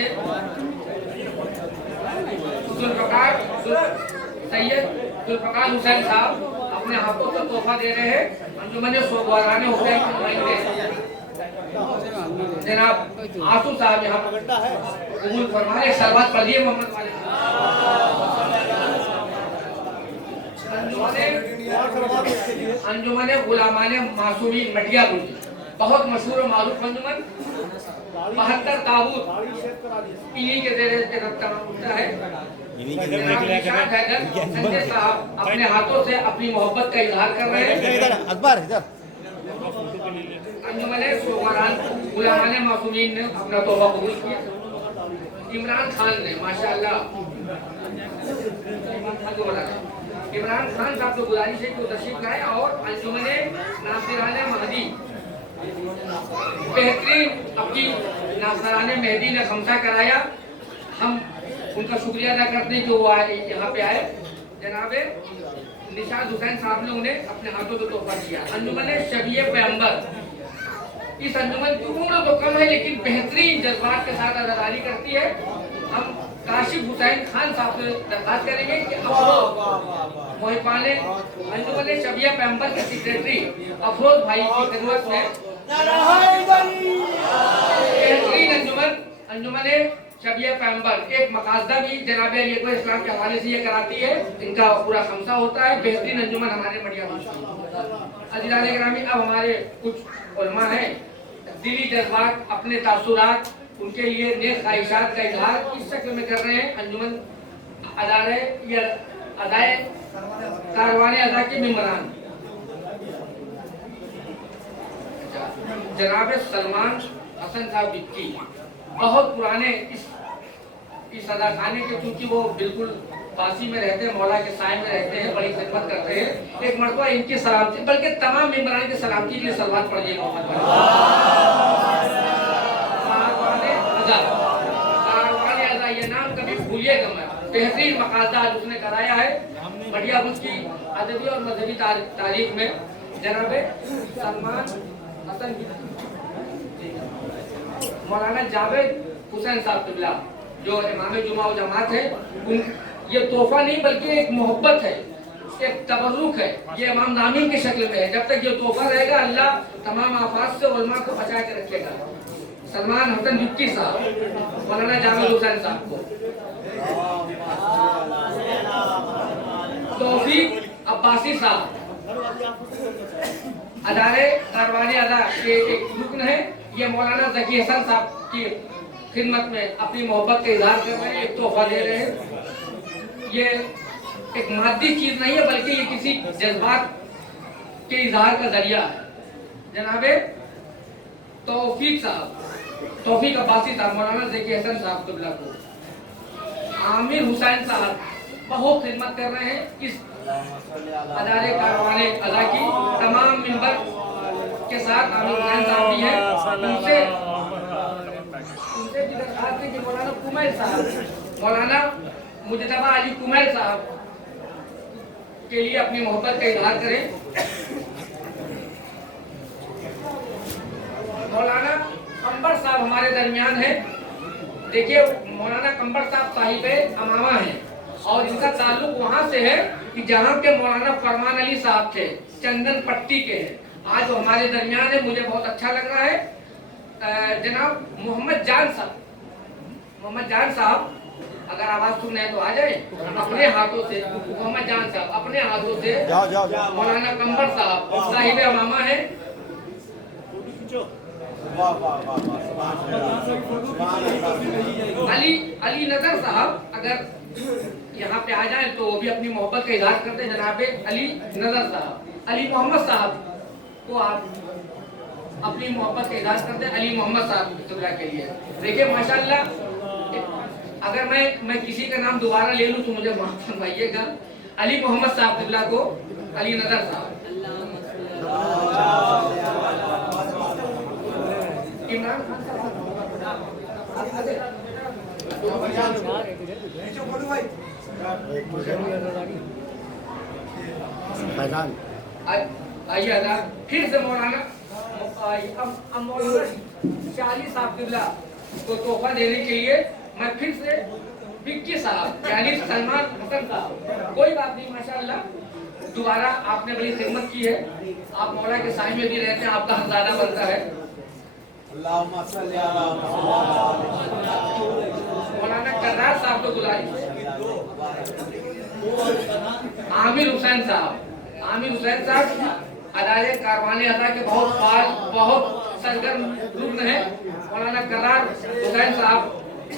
सैयद जुल्फकार हुसैन साहब अपने हाथों से तोहफा दे रहे हैं। अंजुमन सोगवाराने हुसैन के नुमाइंदे जनाब आंसू साहब यहाँ कबूल फरमाए। शरबत पढ़िए मोहम्मद वाले। अंजुमन गुलामाने मासूमी मटिया गुंजी बहुत मशहूर और मारूफ अंजुमन। 72 ताबूत इन्हीं के ज़रिए से होता है। संजय साहब अपने हाथों से अपनी मोहब्बत का इजहार कर रहे हैं। अकबर इधर अंजुमन गुलामाने मासूमीन ने अपना तोहफा कबूल किया। इमरान खान ने माशाअल्लाह, इमरान खान साहब को गुजारिश है कि वो तशरीफ लाए और अंजुमन नासिराने महदी बेहतरीन अपनी नासिराने मेहदी ने खमसा कराया। हम उनका शुक्रिया अदा करते हैं कि वो यहाँ पे आए। जनाबे निशाद हुसैन साहब ने उन्हें अपने हाथों से तोहफा दिया। अंजुमन शबीए पैगंबर, इस अंजुमन की उम्र तो कम है लेकिन बेहतरीन जज्बात के साथ अदाकारी करती है। हम काशिफ हुसैन खान साहब से दरखास्त करेंगे कि अफरोज मोहिपाने अंजुमन शबीए पैगंबर के सेक्रेटरी अफरोज भाई की खिदमत में बेहतरीन अंजुमन शबीए पैगंबर एक मकासदा भी जनाब अली अकबर इस्लाम के हवाले से ये कराती है। इनका पूरा खमसा होता है। बेहतरीन अंजुमन हमारे बढ़िया अज़ीज़ान गिरामी। अब हमारे कुछ उलमा हैं, दिली जज्बात अपने तासुरात उनके लिए नेक ख्वाहिशात का इजहार इस शक्ल में कर रहे हैं। अंजुमन अदारे या अदाए कारवाने अदा के मेंबरान जनाब सलमान हसन साहब बिक्की बहुत पुराने इस की सदा खाने के, चूंकि वो बिल्कुल पासी में रहते हैं, मौला के साय में रहते हैं, बड़ी खिदमत करते हैं। एक मरतबा इनकी सलामती, बल्कि तमाम मेंबरान की सलामती के लिए सलवात पढ़िए मोहम्मद भाई। ये नाम कभी भूलिएगा मत, बेहतरीन मकासदा उसने कराया है बढ़िया उसकी अदबी और मजहबी तारीख में। जनाब सलमान हसन मौलाना जावेद हुसैन साहब किबला जो इमाम जुमा और जमात है, उन ये तोहफा नहीं बल्कि एक मोहब्बत है, एक तबर्रुक है, ये इमाम नामीन की शक्ल में है। जब तक ये तोहफा रहेगा अल्लाह तमाम आफात से उलमा को बचा के रखेगा। सलमान हसन युक्ति साहब मौलाना जावेद हुसैन साहब को, तौफीक अब्बासी साहब अदारे कारवानी अदा के एक रुकन है, ये मौलाना जकी हसन साहब की खिदमत में अपनी मोहब्बत का इजहार कर रहे हैं, एक तोहफा दे रहे हैं। ये एक मादी चीज नहीं है बल्कि ये किसी जज्बात के इजहार का जरिया है। जनाबे तौफीक साहब, तौफीक अब्बासी साहब मौलाना जकी हसन साहब किबला को, आमिर हुसैन साहब बहुत खिदमत कर रहे हैं इस अदारे कारवाने अदा की। तमाम मेंबर के साथ आमिर हुसैन साहब भी हैं, उनसे भी दरखास्त है कि मौलाना कुमैर साहब, मौलाना मुजतबा अली कुमैर साहब के लिए अपनी मोहब्बत का इजहार करें। मौलाना कंबर साहब हमारे दरमियान है। देखिए मौलाना कंबर साहब साहिब अमामा हैं और इनका ताल्लुक वहां से है कि जहां के मौलाना फरमान अली साहब थे, चंदन पट्टी के हैं। आज वो हमारे दरमियान है, मुझे बहुत अच्छा लग रहा है। जनाब मोहम्मद जान साहब, मोहम्मद जान साहब अगर आवाज सुन रहे तो आ जाए, अपने हाथों से मोहम्मद जान साहब अपने हाथों से मौलाना कंबर साहब साहिब अमामा है। अली नजर साहब अगर यहाँ पे आ जाए तो वो भी अपनी मोहब्बत का इजहार करते हैं। जनाब अली नजर साहब, अली मोहम्मद साहब को आप अपनी मोहब्बत का इजहार करते हैं अली मोहम्मद साहब के लिए। देखिए माशाल्लाह, अगर मैं किसी का नाम दोबारा ले लूं तो मुझे माफ फरमाइएगा। अली मोहम्मद साहब किबला को अली नजर साहब, इमरान खान साहब आइए अदा फिर से मौलाना शाली साहब किबला को तोहफा देने के लिए मैं फिर से विक्की साहब यानी सलमान हसन साहब, कोई बात नहीं माशाअल्लाह, दोबारा आपने बड़ी खिदमत की है, आप मौला के साय में भी रहते हैं, आपका हज़ादा बनता है। मौलाना कर्रार साहब को बुलाइए। आमिर हुसैन साहब, आमिर हुसैन साहब अदारे कारवाने अदा के बहुत फाल, बहुत सरगर्म रुकन है। मौलाना कर्रार हुसैन साहब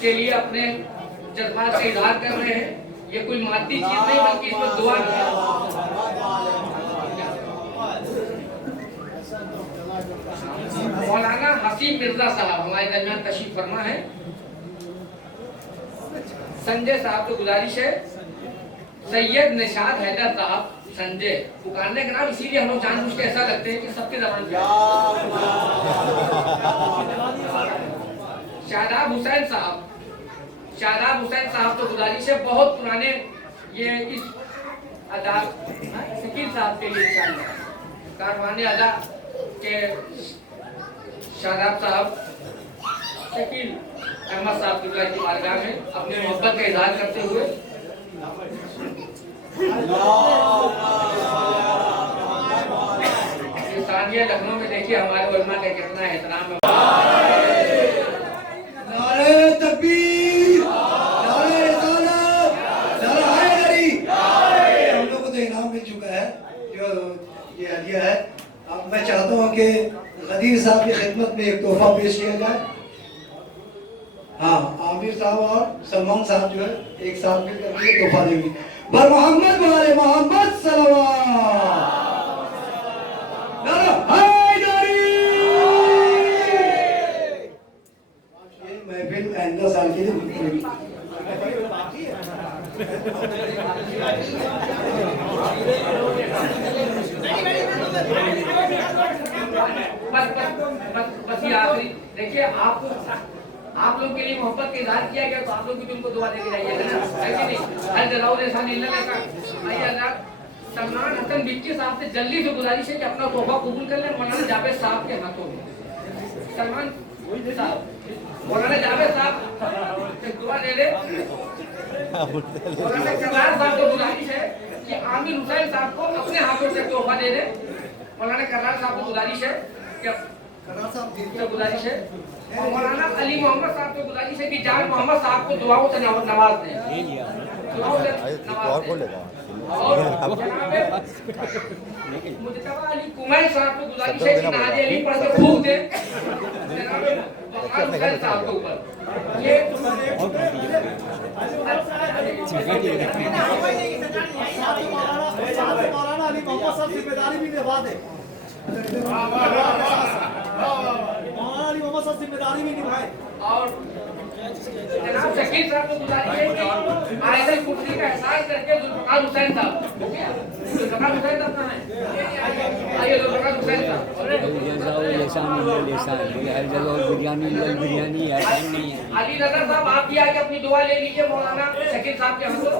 के लिए अपने जज्बात का इजहार कर रहे हैं। ये कोई मादी चीज नहीं बल्कि इसमें दुआ है। मौलाना हसीब मिर्जा साहब हमारे दरमियान तशरीफ फरमा है। संजय साहब को गुजारिश है, सैयद निशाद हैदर साहब, संजय पुकारने का नाम इसीलिए हम लोग जानबूझ के ऐसा लगते हैं कि सबके जबान पे। शादाब हुसैन साहब, शादाब हुसैन साहब को गुजारिश है, बहुत पुराने ये इस अदा शकील साहब के लिए कारवाने अदा के शादाब साहब शकील अहमद साहब की बारगाह में अपनी मोहब्बत का इजहार करते हुए सानिया लखनऊ में देखिए हमारे उलमा का कितना एहतराम है। नारे तकबीर, नारे रिसालत, नारे हैदरी। हम लोग को तो इनाम मिल चुका है जो ये हदिया है। अब मैं चाहता हूँ कि गदीर साहब की खिदमत में एक तोहफा पेश किया जाए। हाँ, आमिर साहब और सलमान साहब जो है एक साथ मिलकर के तोहफा देंगे। बर मोहम्मद वाले मोहम्मद सल्लल्लाहु हैदरी। ये महफिल आइंदा साल के लिए बस ये आखिरी देखिए, आप लोग के लिए मोहब्बत का इजहार किया गया, तो आप लोग भी उनको दुआ देके जाइएगा ना, है कि नहीं? हर जलाओ इंसान इल्ला का भाई अल्लाह। सलमान हसन बिक्की साहब से जल्दी से गुजारिश है कि अपना तोहफा कबूल कर लें मौलाना जावेद साहब के हाथों में। सलमान साहब, मौलाना जावेद साहब एक दुआ दे दे। मौलाना करार साहब को गुजारिश है कि आमिर हुसैन साहब को अपने हाथों से तोहफा दे दे। मौलाना करार साहब को गुजारिश है कि गुजारिश है, और मौलाना अली मोहम्मद साहब को गुजारिश है कि जान मोहम्मद साहब को दुआओं से नवाज दें, दुआओं से नवाज दें। और मुजतबा अली कुमैर साहब को गुजारिश है कि नाज़े अली पढ़ के फूंक दें जनाब वकार हुसैन साहब के ऊपर। ये मौलाना अली मोहम्मद साहब जिम्मेदारी भी निभा दे, मौलाना अली मोहम्मद साहब जिम्मेदारी भी निभाए। और जनाब शकील साहब को गुजारिश है कि आयतल कुर्सी का एहसास करके जुल्फकार हुसैन साहब, जुल्फकार हुसैन साहब कहाँ हैं? आइए जुल्फकार हुसैन साहब। अली नजर साहब आप भी आके अपनी दुआ ले लीजिए मौलाना शकील साहब के हाथों।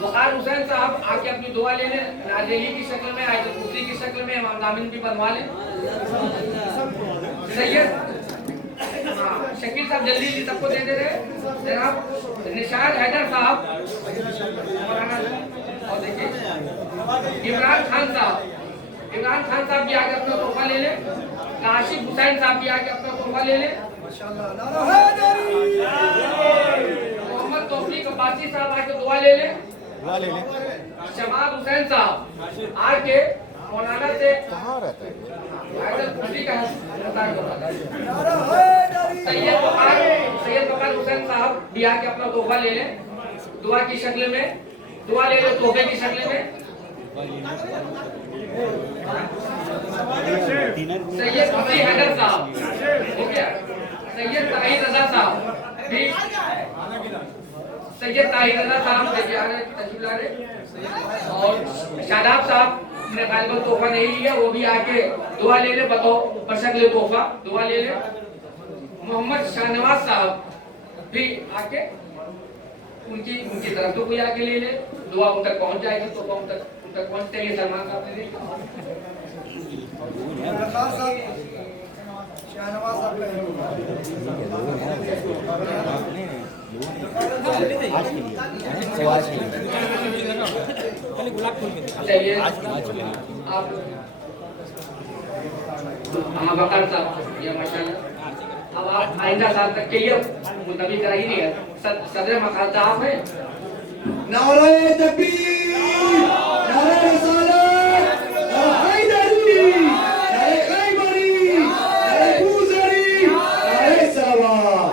वकार हुसैन साहब आके अपनी दुआ ले लें, नाज़ेली की शक्ल में, आयतल कुर्सी की शक्ल में, इमाम दामिन भी बनवा लें। सैयद शकील साहब जल्दी सबको दे दे रहे। जनाब निशाद हैदर साहब, और देखिए इमरान खान साहब भी आके अपना तोहफा ले लें। काशिफ हुसैन साहब भी आके अपना तोहफा ले लें। मोहम्मद तौफीक अब्बासी साहब आके दुआ ले लें। शमाद हुसैन साहब आके मौलाना से सैयद वकार हुसैन साहब भी आके अपना तोहफा ले लें, दुआ की शक्ल में, दुआ ले लो तोहफे की शक्ल में। सैयद अली हैदर साहब हो गया। सैयद ताहिर रजा साहब भी, सैयद ताहिर रजा साहब देखिए आ रहे, तशरीफ ला रहे। और शादाब साहब ने गालिबा तोहफा नहीं लिया, वो भी आके दुआ ले ले, बताओ बशक्ल तोहफा दुआ ले ले। मोहम्मद शाहनवाज साहब भी आके उनकी तरफ तो कोई आके ले ले, दुआ उन तक पहुंच जाएगी, तोहफा उन तक पहुंचते हैं। सलमान साहब ने चलिए आप वकार साहब ये माशाल्लाह, अब आप आइंदा साल तक के लिए मुलतवी करा ही नहीं है, सदर मकाल साहब है। नारे तकबीर, नारे रिसालत, नारे हैदरी, नारे खैबरी, नारे बूज़री, नारे सलावत।